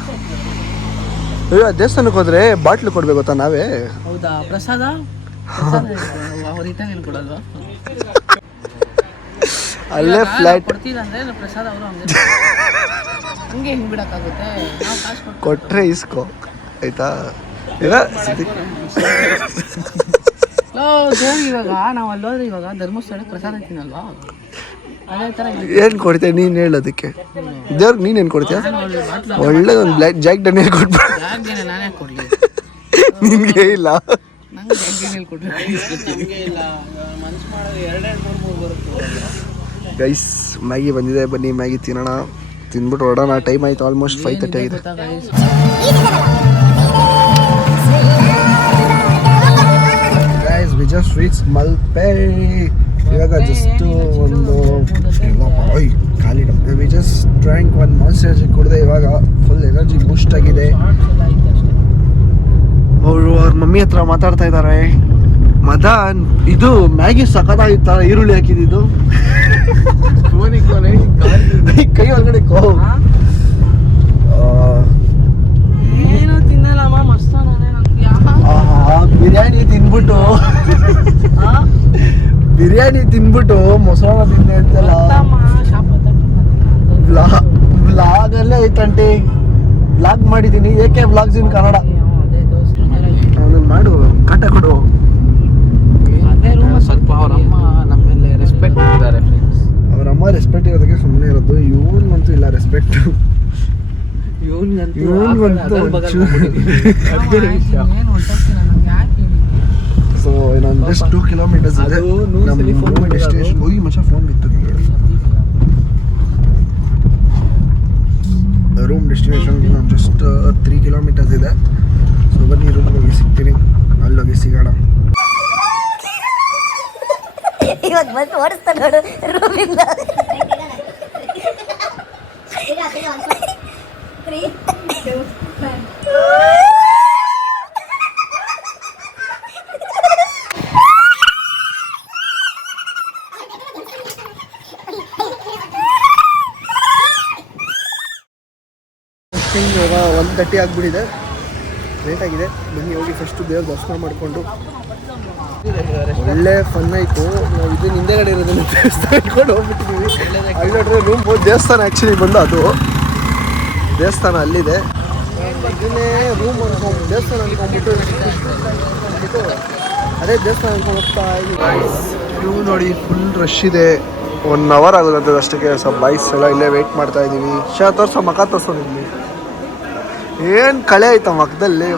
ಅಯ್ಯೋ ದೇವಸ್ಥಾನಕ್ಕೆ ಹೋದರೆ ಬಾಟ್ಲು ಕೊಡ್ಬೇಕು ಗೊತ್ತಾ ನಾವೇ. ಹೌದಾ? ಪ್ರಸಾದ ರಿಟರ್ನ್ ಕೊಡಲ್ವಾ? ಅಲ್ಲೇ ಫ್ಲಾಟ್ ಕೊಡ್ತಿದ್ರೆ ಪ್ರಸಾದ ಅವರು ಹಂಗೆ ಹಿಂಗೆ ಬಿಡೋಕ್ಕಾಗುತ್ತೆ. ನಾವು ಕಾಸು ಕೊಟ್ಟರೆ ಇಸ್ಕೋ ಆಯ್ತಾ. ಇವಾಗ ನಾವು ಅಲ್ಲೋದ್ರೆ ಇವಾಗ ಧರ್ಮಸ್ಥಳಕ್ಕೆ ಪ್ರಸಾದ ತಿನ್ನಲ್ವಾ? ಅದೇ ಥರ ಏನು ಕೊಡ್ತೀಯ ನೀನು ಹೇಳೋದಕ್ಕೆ? ದೇವ್ರಿಗೆ ನೀನೇನು ಕೊಡ್ತೀಯ? ಒಳ್ಳೆ ಒಂದು ಬ್ಲ್ಯಾಕ್ ಜಾಕ್ ಡನಿಯಲ್ ಕೊಟ್ಬಿಡು. ನಾನೇ ಕೊಡಲಿ ನಿನಗೆ ಇಲ್ಲ. ಗೈಸ್ ಮ್ಯಾಗಿ ಬಂದಿದೆ, ಬನ್ನಿ ಮ್ಯಾಗಿ ತಿನ್ನೋಣ. ತಿಂದ್ಬಿಟ್ಟು ಹೊರಡೋಣ. ಟೈಮ್ ಆಯ್ತು, ಆಲ್ಮೋಸ್ಟ್ 5:30 ಆಗಿದೆ. Guys we just reach Malpe. ಇವಾಗ ಜಸ್ಟ್ ಒಂದು ಖಾಲಿ ವಿ ಜಸ್ಟ್ ಡ್ರಾಂಕ್ ಒಂದು ಮಾನ್ಸ್ಟರ್ ಕುಡಿದೆ. ಇವಾಗ ಫುಲ್ ಎನರ್ಜಿ ಬೂಸ್ಟ್ ಆಗಿದೆ. ಅವರು ಅವ್ರ ಮಮ್ಮಿ ಹತ್ರ ಮಾತಾಡ್ತಾ ಇದ್ದಾರೆ. ಮದನ್, ಇದು ಮ್ಯಾಗಿ ಸಖತ್ತಾಗಿತ್ತ, ಈರುಳ್ಳಿ ಹಾಕಿದ್ದು ಕೈ ಒಳಗಡೆ ಏನು ತಿನ್ನಲ್ಲಮ್ಮ, ಮಸ್ತ್ ಬಿರಿಯಾನಿ ತಿನ್ಬಿಟ್ಟು ಮೊಸರನ್ನ ತಿಂದೆ ಅಂತಲ್ಲ. ವ್ಲಾಗ್ ಅಲ್ಲೇ ಐತಂಟಿ, ವ್ಲಾಗ್ ಮಾಡಿದ್ದೀನಿ. ಏಕೆ ವ್ಲಾಗ್ಸ್ ಇನ್ ಕನ್ನಡ ಮಾಡು, ಕಾಟ ಕೊಡು. ಸ್ವಲ್ಪ ಅವರಮ್ಮ ನಮ್ಮೇಲೆ ರೆಸ್ಪೆಕ್ಟ್ ಇದ್ದಾರೆ. ಅವರಮ್ಮ ರೆಸ್ಪೆಕ್ಟ್ ಇರೋದಕ್ಕೆ ಸುಮ್ಮನೆ ಇರೋದು. ಇವನ್ಗಂತೂ ಇಲ್ಲ ರೆಸ್ಪೆಕ್ಟ್. ಸೊ ಇನ್ನೊಂದು ಜಸ್ಟ್ 2 ಕಿಲೋಮೀಟರ್ಸ್ ಇದೆ ನಮ್ಮ ಡೆಸ್ಟಿನೇಷನ್. ಹೋಗಿ ಮಚ್ಚ ಫೋನ್ ಬಿತ್ತು. ರೂಮ್ ಡೆಸ್ಟಿನೇಷನ್ ಇನ್ನೊಂದು ಜಸ್ಟ್ 3 ಕಿಲೋಮೀಟರ್ಸ್ ಇದೆ. ಸೊ ಬನ್ನಿ ರೂಮ್ ಹೋಗಿ ಸಿಗ್ತೀನಿ, ಅಲ್ಲೋಗಿ ಸಿಗೋಣ. ಇವಾಗ ಬಸ್ ಓಡಿಸ್ತಾ ನೋಡು ರೂಮಿಂದ. ಇವಾಗ 1:30 ಆಗಿಬಿಟ್ಟಿದೆ, ಲೇಟ್ ಆಗಿದೆ. ಬನ್ನಿ ಹೋಗಿ ಫಸ್ಟು ದೇವ್ರ ದರ್ಶನ ಮಾಡಿಕೊಂಡು. ಒಳ್ಳೆ ಫನ್ ಆಯಿತು. ನಾವು ಇದು ಹಿಂದೆಗಡೆ ಇರೋದನ್ನ ದೇವಸ್ಥಾನ ಇಟ್ಕೊಂಡು ಹೋಗ್ಬಿಟ್ಟಿದ್ದೀವಿ. ಅಲ್ಲಿ ನೋಡ್ರೆ ರೂಮ್ ದೇವಸ್ಥಾನ ಆ್ಯಕ್ಚುಲಿ ಬಂದು ಅದು ದೇವಸ್ಥಾನ ಅಲ್ಲಿದೆ. ಇದನ್ನೇ ರೂಮ್ ಅನ್ಕೊಂಡು ದೇವಸ್ಥಾನ ಅನ್ಕೊಂಡ್ಬಿಟ್ಟು ಅದೇ ದೇವಸ್ಥಾನ ಅನ್ಕೊಂಡು ಹೋಗ್ತಾ ಇದ್ದೀವಿ. ನೋಡಿ ಫುಲ್ ರಶ್ ಇದೆ. 1 ಅವರ್ ಆಗೋದಂತ ಅಷ್ಟಕ್ಕೆ. ಸ್ವಲ್ಪ ಬೈಸ್ ಎಲ್ಲ ಇಲ್ಲೇ ವೆಯ್ಟ್ ಮಾಡ್ತಾ ಇದ್ದೀವಿ. ತೋರ್ಸೋ ಮಕ ತೋರ್ಸೋ ನಿಲ್ಲಿ. ಏನ್ ಕಳೆ ಐತ ಮಕ್ಕದಲ್ಲಿ.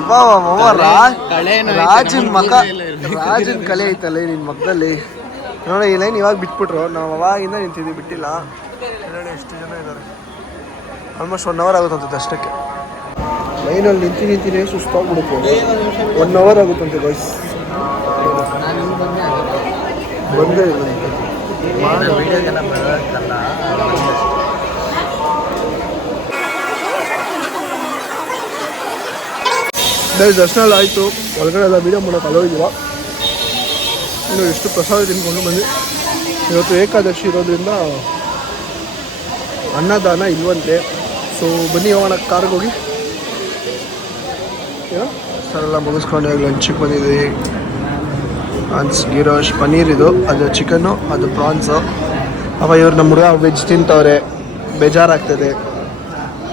ರಾಜನ್ ಮಕ, ರಾಜನ್ ಕಲೆ ಐತಲ್ಲ ನಿನ್ ಮಕ್ಕದಲ್ಲಿ. ನೋಡಿ ಈ ಲೈನ್ ಇವಾಗ ಬಿಟ್ಬಿಟ್ರು. ನಾವು ಅವಾಗಿಂದ ನಿಂತಿದ್ವಿ, ಬಿಟ್ಟಿಲ್ಲ. ನೋಡಿ ಎಷ್ಟು ಜನ ಇದ್ದಾರೆ. ಆಲ್ಮೋಸ್ಟ್ 1 ಅವರ್ ಆಗುತ್ತಂತೆ ಅಷ್ಟಕ್ಕೆ. ಲೈನಲ್ಲಿ ನಿಂತೀನಿ ಸುಸ್ತಾಗ್ಬಿಡುತ್ತೆ. 1 ಅವರ್ ಆಗುತ್ತಂತೆ ಬೈಸ್. ಬಂದೇ ಇಲ್ಲ ದರ್ಶನ ಎಲ್ಲ ಆಯಿತು. ಒಳಗಡೆ ಎಲ್ಲ ವೀಡಿಯೋ ಮಾಡೋಕೆ ಅಲೋಗಿಲ್ಲ. ಇನ್ನು ಎಷ್ಟು ಪ್ರಸಾದ ತಿನ್ಕೊಂಡು ಬಂದು. ಇವತ್ತು ಏಕಾದಶಿ ಇರೋದ್ರಿಂದ ಅನ್ನದಾನ ಇಲ್ವಂತೆ. ಸೊ ಬನ್ನಿ ಹೋಗೋಣ ಕಾರ್ಗೆ ಹೋಗಿ. ಏನೋ ಸರ್ ಎಲ್ಲ ಮುಗಿಸ್ಕೊಂಡು ಇವಾಗ ಲಂಚಿಗೆ ಬಂದಿದ್ದೀವಿ. ಗೀರೋಶ್ ಪನ್ನೀರ್ ಇದು, ಅದು ಚಿಕನ್ನು, ಅದು ಪ್ರಾನ್ಸು. ಅವ ಇವ್ರು ನಮ್ಮ ಹುಡುಗ ವೆಜ್ ತಿಂತವ್ರೆ, ಬೇಜಾರಾಗ್ತದೆ.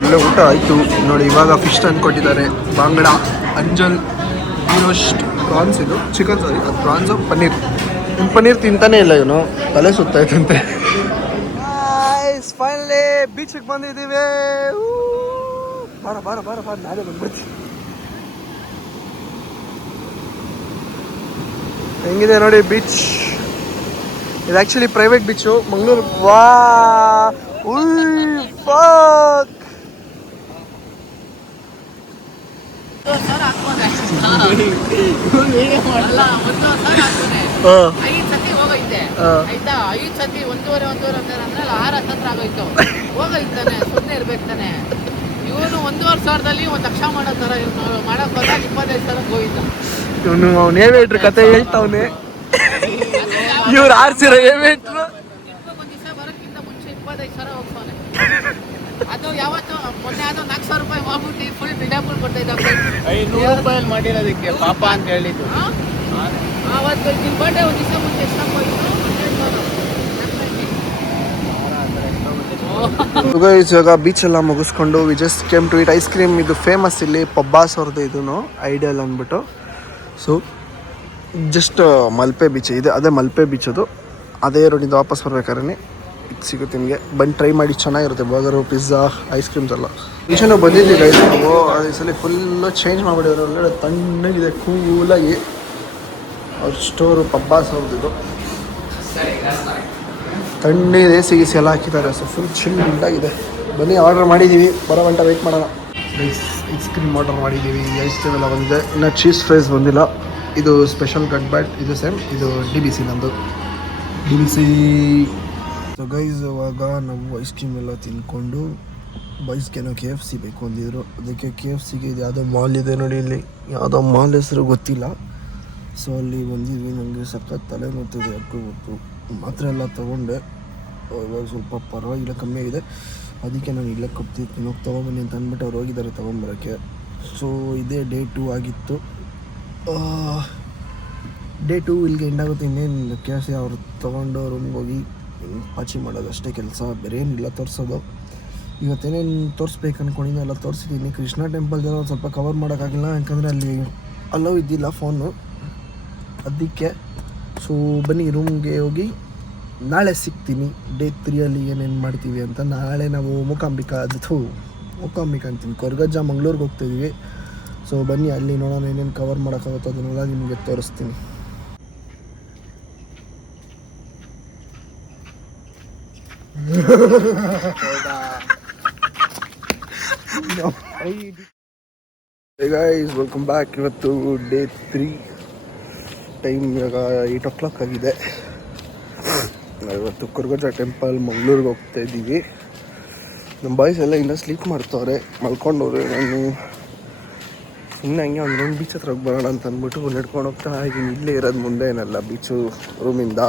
ಒಳ್ಳೆ ಊಟ ಆಯಿತು. ನೋಡಿ ಇವಾಗ ಫಿಶ್ ತಂದು ಕೊಟ್ಟಿದ್ದಾರೆ. ಬಾಂಗಡ, ಅಂಜಲ್, ಗೀರೋಶ್, ಪ್ರಾನ್ಸ್, ಇದು ಚಿಕನ್, ಸಾರಿ ಅದು ಪ್ರಾನ್ಸು, ಪನ್ನೀರ್. ಇನ್ನು ಪನ್ನೀರ್ ತಿಂತಾನೆ ಇಲ್ಲ ಇವನು, ತಲೆ ಸುತ್ತಾಯ್ತಂತೆ. ಫೈನಲಿ ಬೀಚಿಗೆ ಬಂದಿದ್ದೀವಿ. ಬಾರ ಬಾರ ಬಾರ ಬಾರ, ನಾನೇ ಬಂದ್ಬಿಡ್ತೀನಿ. ಹೆಂಗಿದೆ ನೋಡಿ ಬೀಚ್. ಇದು ಆ್ಯಕ್ಚುಲಿ ಪ್ರೈವೇಟ್ ಬೀಚು, ಮಂಗಳೂರು. ವಾ ಫಕ್. ಇವನು 1,500,000 1 ಲಕ್ಷ ಮಾಡೋ ತರ ಮಾಡಕ್ ಹೋದಾಗ 25,000 ಹೋಗಿದ್ದ. ಇವನು ಅವ್ನು ಏವೇಟ್ರು ಕತೆ ಹೇಳ್ತಾವನೆ. ಇವ್ರು ಆರ್ಸಿರೋ ಏವೇಟ್ರು ಒಂದ್ ದಿವಸ ಬರೋಕ್ಕಿಂತ ಮುಂಚೆ 25,000 ಹೋಗ್ತಾನೆ. ಅದು ಯಾವತ್ತು ಮೊನ್ನೆ ಅದು 4,000 ರೂಪಾಯಿ ಮಾಡ್ಬಿಟ್ಟು ಫುಲ್ ಬಿಲ್ಡಪ್ ಕೊಟ್ಟಿದ್ದ. 500 ರೂಪಾಯಿ ಮಾಡಿರೋದಕ್ಕೆ ಪಾಪ ಅಂತ ಹೇಳಿದ್ದು. ಅವತ್ತು ನಿಮ್ಮ ಬರ್ಡೇ ಒಂದು ದಿವಸ ಮುಂಚೆ ಇವಾಗ ಬೀಚ್ ಎಲ್ಲ ಮುಗಿಸ್ಕೊಂಡು we just came to eat ice cream. ಇದು ಫೇಮಸ್ ಇಲ್ಲಿ ಪಬ್ಬಾಸ್ ಅವ್ರದ್ದು ಇದೂ ಐಡಿಯಲ್ ಅಂದ್ಬಿಟ್ಟು. ಸೊ ಜಸ್ಟ್ ಮಲ್ಪೆ ಬೀಚ್ ಇದೆ, ಅದೇ ಮಲ್ಪೆ ಬೀಚ್. ಅದು ಅದೇ ರೋಡಿಂದ ವಾಪಸ್ ಬರ್ಬೇಕಾದ್ರೆ ಇದು ಸಿಗುತ್ತೆ ನಿಮಗೆ. ಬಂದು ಟ್ರೈ ಮಾಡಿ, ಚೆನ್ನಾಗಿರುತ್ತೆ. ಬರ್ಗರು, ಪಿಜ್ಜಾ, ಐಸ್ ಕ್ರೀಮ್ಸ್ ಎಲ್ಲ. ಬೀಚನ್ನು ಬಂದಿದ್ದೀವಿ ಗೈಸ್ ನಾವು. ಈ ಸಲ ಫುಲ್ಲು ಚೇಂಜ್ ಮಾಡಿಬಿಟ್ಟಿದ್ರು. ಒಳ್ಳೆ ತಣ್ಣಗಿದೆ, ಕೂಲಾಗಿ. ಅವ್ರ ಸ್ಟೋರು ಪಬ್ಬಾಸ್ ಅವ್ರದ್ದು. ತಣ್ಣೀರು ಎ ಸಿ ಗಿಸಿ ಎಲ್ಲ ಹಾಕಿದ್ದಾರೆ. ಸೊ ಫುಲ್ ಚಿಲ್ಲಾಗಿದೆ. ಬನ್ನಿ ಆರ್ಡರ್ ಮಾಡಿದ್ದೀವಿ, ಬರೋ ಗಂಟ ವೆಯ್ಟ್ ಮಾಡೋಣ. ಐಸ್ ಕ್ರೀಮ್ ಆರ್ಡರ್ ಮಾಡಿದ್ದೀವಿ, ಐಸ್ ಕ್ರೀಮ್ ಎಲ್ಲ ಬಂದಿದೆ. ಇನ್ನು ಚೀಸ್ ಫ್ರೈಸ್ ಬಂದಿಲ್ಲ. ಇದು ಸ್ಪೆಷಲ್ ಕಟ್ ಬ್ಯಾಟ್, ಇದು ಸೇಮ್, ಇದು DBC ನಮ್ಮದು DBC. ಸೊ ಗೈಸ್ ಇವಾಗ ನಾವು ಐಸ್ ಕ್ರೀಮ್ ಎಲ್ಲ ತಿಂದ್ಕೊಂಡು ಬಾಯ್ಸ್ಗೇನೋ KFC ಬೇಕು ಅಂದಿದ್ರು. ಅದಕ್ಕೆ KFCಗೆ ಇದು ಯಾವುದೋ ಮಾಲ್ ಇದೆ ನೋಡಿ, ಇಲ್ಲಿ ಯಾವುದೋ ಮಾಲ್ ಹೆಸರು ಗೊತ್ತಿಲ್ಲ. ಸೊ ಅಲ್ಲಿ ಬಂದಿದ್ವಿ. ನನಗೆ ಸಖತ್ ತಲೆ ನೋಡ್ತಿದೆ, ಯಾಕೋ ಗೊತ್ತು. ಮಾತ್ರೆ ಎಲ್ಲ ತೊಗೊಂಡೆ, ಇವಾಗ ಸ್ವಲ್ಪ ಪರವಾಗಿಲ್ಲ, ಕಮ್ಮಿ ಆಗಿದೆ. ಅದಕ್ಕೆ ನಾನು ಇಲ್ಲೇ ಕೊಡ್ತಿರ್ತೀನಿ, ಹೋಗಿ ತೊಗೊಬನ್ನಿ ಅಂತ ಅಂದ್ಬಿಟ್ಟು ಅವ್ರು ಹೋಗಿದ್ದಾರೆ ತೊಗೊಂಬರೋಕ್ಕೆ. ಸೊ ಇದೇ ಡೇ 2 ಆಗಿತ್ತು. ಡೇ 2 ಇಲ್ಲಿಗೆ ಎಂಡಾಗುತ್ತೆ. ಇನ್ನೇನು KFC ಅವ್ರು ತೊಗೊಂಡು ರೂಮ್ಗೆ ಹೋಗಿ ಪಾಚಿ ಮಾಡೋದು ಅಷ್ಟೇ ಕೆಲಸ, ಬೇರೆ ಏನಿಲ್ಲ ತೋರಿಸೋದು. ಇವತ್ತೇನೇನು ತೋರಿಸ್ಬೇಕು ಅಂದ್ಕೊಂಡಿದ್ದೆ ಎಲ್ಲ ತೋರಿಸಿದ್ದೀನಿ. ಕೃಷ್ಣ ಟೆಂಪಲ್ದೆಲ್ಲ ಒಂದು ಸ್ವಲ್ಪ ಕವರ್ ಮಾಡೋಕ್ಕಾಗಿಲ್ಲ, ಯಾಕಂದರೆ ಅಲ್ಲಿ ಅಲ್ಲೋ ಇದ್ದಿಲ್ಲ ಫೋನು, ಅದಕ್ಕೆ. ಸೊ ಬನ್ನಿ ರೂಮ್ಗೆ ಹೋಗಿ ನಾಳೆ ಸಿಗ್ತೀನಿ. ಡೇ 3 ಏನೇನು ಮಾಡ್ತೀವಿ ಅಂತ. ನಾಳೆ ನಾವು ಮೂಕಾಂಬಿಕಾ ಅಂತೀನಿ, ಕೊರಗಜ್ಜ ಮಂಗ್ಳೂರಿಗೆ ಹೋಗ್ತಾಯಿದ್ದೀವಿ. ಸೊ ಬನ್ನಿ ಅಲ್ಲಿ ನೋಡೋಣ ಏನೇನು ಕವರ್ ಮಾಡೋಕ್ಕಾಗುತ್ತೋ ಅದನ್ನೆಲ್ಲ ನಿಮಗೆ ತೋರಿಸ್ತೀನಿ. Hey guys, welcome back. ಇವತ್ತು ಡೇ 3, ಟೈಮ್ ಇವಾಗ 8 o'clock ಆಗಿದೆ. ಇವತ್ತು ಕೊರಗಜ್ಜ ಟೆಂಪಲ್ ಮಂಗ್ಳೂರಿಗೆ ಹೋಗ್ತಾ ಇದ್ದೀವಿ. ನಮ್ಮ ಬಾಯ್ಸ್ ಎಲ್ಲ ಇನ್ನೂ ಸ್ಲೀಪ್ ಮಾಡ್ತವ್ರೆ, ಮಲ್ಕೊಂಡವ್ರೆ. ನಾನು ಇನ್ನು ಹಂಗೆ ಒಂದು ರೌಂಡ್ ಬೀಚ್ ಹತ್ರ ಹೋಗಿ ಬರೋಣ ಅಂತ ಅಂದ್ಬಿಟ್ಟು ನಡ್ಕೊಂಡು ಹೋಗ್ತಾ ಇದ್ದೀನಿ. ಇಲ್ಲೇ ಇರೋದು ಮುಂದೆ ಏನಲ್ಲ ಬೀಚು ರೂಮಿಂದ.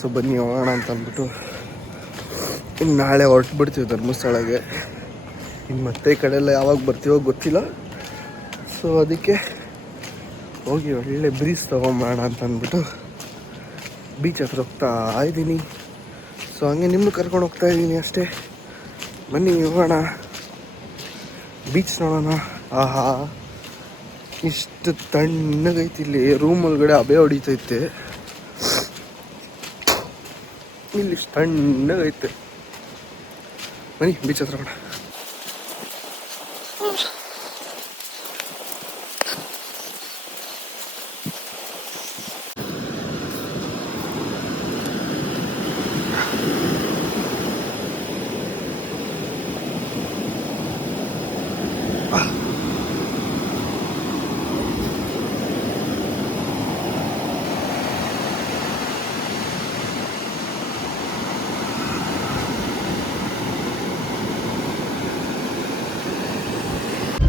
ಸೊ ಬನ್ನಿ ಹೋಗೋಣ ಅಂತ ಅಂದ್ಬಿಟ್ಟು ಇನ್ನು ನಾಳೆ ಹೊರಟ್ಬಿಡ್ತೀವಿ ಧರ್ಮಸ್ಥಳಗೆ. ಇನ್ನು ಮತ್ತೆ ಈ ಕಡೆ ಎಲ್ಲ ಯಾವಾಗ ಬರ್ತೀವೋ ಗೊತ್ತಿಲ್ಲ. ಸೊ ಅದಕ್ಕೆ ಹೋಗಿ ಒಳ್ಳೆ ಬ್ರೀಸ್ ತೊಗೊಂಬೋಣ ಅಂತ ಅಂದ್ಬಿಟ್ಟು ಬೀಚ್ ಹತ್ರ ಹೋಗ್ತಾ ಇದ್ದೀನಿ. ಸೊ ಹಂಗೆ ನಿಮ್ಮನ್ನು ಕರ್ಕೊಂಡು ಹೋಗ್ತಾ ಇದ್ದೀನಿ ಅಷ್ಟೇ. ಬನ್ನಿ ಹೋಗೋಣ, ಬೀಚ್ ನೋಡೋಣ. ಆಹಾ, ಇಷ್ಟು ತಣ್ಣಗೈತಿ ಇಲ್ಲಿ. ರೂಮ್ ಒಳಗಡೆ ಹಬೆ ಹೊಡಿತೈತೆ, ಇಲ್ಲಿ ಇಷ್ಟು ತಣ್ಣಗೈತೆ. ಬನ್ನಿ ಬೀಚ್ ಹತ್ರ ಹೋಗೋಣ.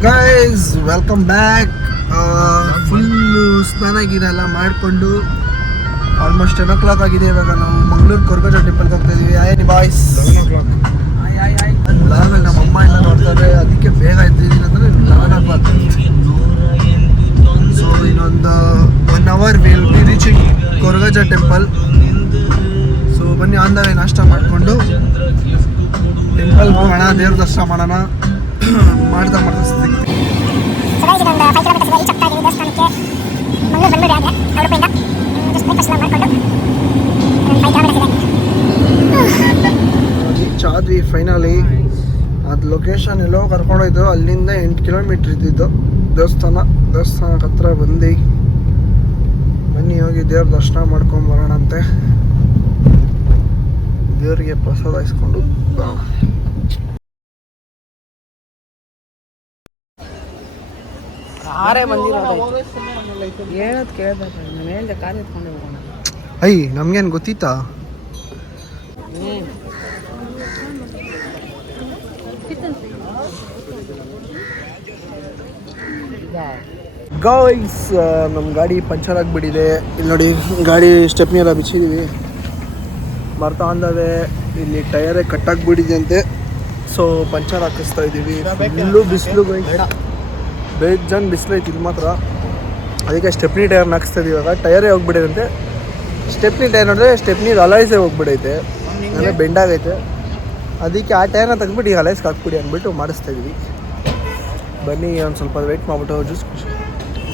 Guys welcome back. ಫುಲ್ಲು ಸ್ನಾನ ಗಿನ ಎಲ್ಲ ಮಾಡಿಕೊಂಡು ಆಲ್ಮೋಸ್ಟ್ 10 o'clock ಆಗಿದೆ. ಇವಾಗ ನಾವು ಮಂಗ್ಳೂರು ಕೊರಗಜ್ಜ ಟೆಂಪಲ್ಗೆ ಹೋಗ್ತಾ ಇದೀವಿ. ಆಯ್ತು ಬಾಯ್ಸ್, 11 o'clock. ನಮ್ಮ ಅಮ್ಮ ಎಲ್ಲ ನೋಡ್ತಾರೆ, ಅದಕ್ಕೆ ಬೇಗ ಎದ್ದಿದ್ದೀನಿ ಅಂದರೆ 11 o'clock. ಸೊ ಇನ್ನೊಂದು 1 hour will be reaching Koragajja temple. So ಬನ್ನಿ ಆನ್ ದ ವೇ ನಾಷ್ಟ ಮಾಡಿಕೊಂಡು ಟೆಂಪಲ್ಗೆ ಹೋಗೋಣ, ದೇವ್ರ ದರ್ಶನ ಮಾಡೋಣ. ಮಾಡ್ತಾ ಸಿಗ್ತೀವಿ. ರೀಚ್ ಆದ್ವಿ ಫೈನಲಿ. ಅದು ಲೊಕೇಶನ್ ಎಲ್ಲೋ ಕರ್ಕೊಂಡೋಯ್ತು, ಅಲ್ಲಿಂದ 8 kilometer ಇದ್ದಿದ್ದು ದೇವಸ್ಥಾನ ಹತ್ರ ಬಂದು ಬನ್ನಿ ಹೋಗಿ ದೇವ್ರ ದರ್ಶನ ಮಾಡ್ಕೊಂಬರೋಣಂತೆ. ದೇವರಿಗೆ ಪ್ರಸಾದ ಇಸ್ಕೊಂಡು ಕಾರೇ ಬಂದಿರೋದು ಹೇಳೋದು ಕೇಳಬೇಕು. ನಾನು ಹೇಳ್ದೆ ಕಾರ್ ಎತ್ಕೊಂಡೆ ಹೋಗೋಣ. ನಮ್ಗೇನು ಗೊತ್ತಿತ್ತಾ? ಗಾಯ್ಸ್ ನಮ್ಮ ಗಾಡಿ ಪಂಚರ್ ಆಗಿಬಿಟ್ಟಿದೆ. ಇಲ್ಲಿ ನೋಡಿ, ಗಾಡಿ ಸ್ಟೆಪ್ನಿ ಎಲ್ಲ ಬಿಚ್ಚಿದ್ದೀವಿ. ಬರ್ತಾ ಅಂದವೆ ಇಲ್ಲಿ ಟಯರೇ ಕಟ್ಟಾಗಿಬಿಟ್ಟಿದೆ ಅಂತೆ. ಸೊ ಪಂಚರ್ ಹಾಕಿಸ್ತಾ ಇದ್ದೀವಿ. ಫುಲ್ಲು ಬಿಸಿಲು, ಬೇಜಾನ್ ಬಿಸಿಲು ಐತಿ ಇಲ್ಲಿ ಮಾತ್ರ. ಅದಕ್ಕೆ ಸ್ಟೆಪ್ನಿ ಟೈರ್ನ ಹಾಕಿಸ್ತಾ ಇದೀವಿ. ಇವಾಗ ಟಯರೇ ಹೋಗ್ಬಿಟ್ಟಿದಂತೆ. ಸ್ಟೆಪ್ನಿ ಟೈರ್ ನೋಡಿದ್ರೆ ಸ್ಟೆಪ್ನಿ ಅಲಾಯ್ಸೇ ಹೋಗ್ಬಿಡೈತೆ, ಅಂದರೆ ಬೆಂಡಾಗೈತೆ. ಅದಕ್ಕೆ ಆ ಟೈರ್ನ ತೆಗೆದ್ಬಿಟ್ಟು ಈಗ ಅಲೈಸ್ಗೆ ಹಾಕ್ಬಿಡಿ ಅಂದ್ಬಿಟ್ಟು ಮಾಡಿಸ್ತಾ ಇದೀವಿ. ಬನ್ನಿ ಒಂದು ಸ್ವಲ್ಪ ವೆಯ್ಟ್ ಮಾಡಿಬಿಟ್ಟು ಜ್ಯೂಸ್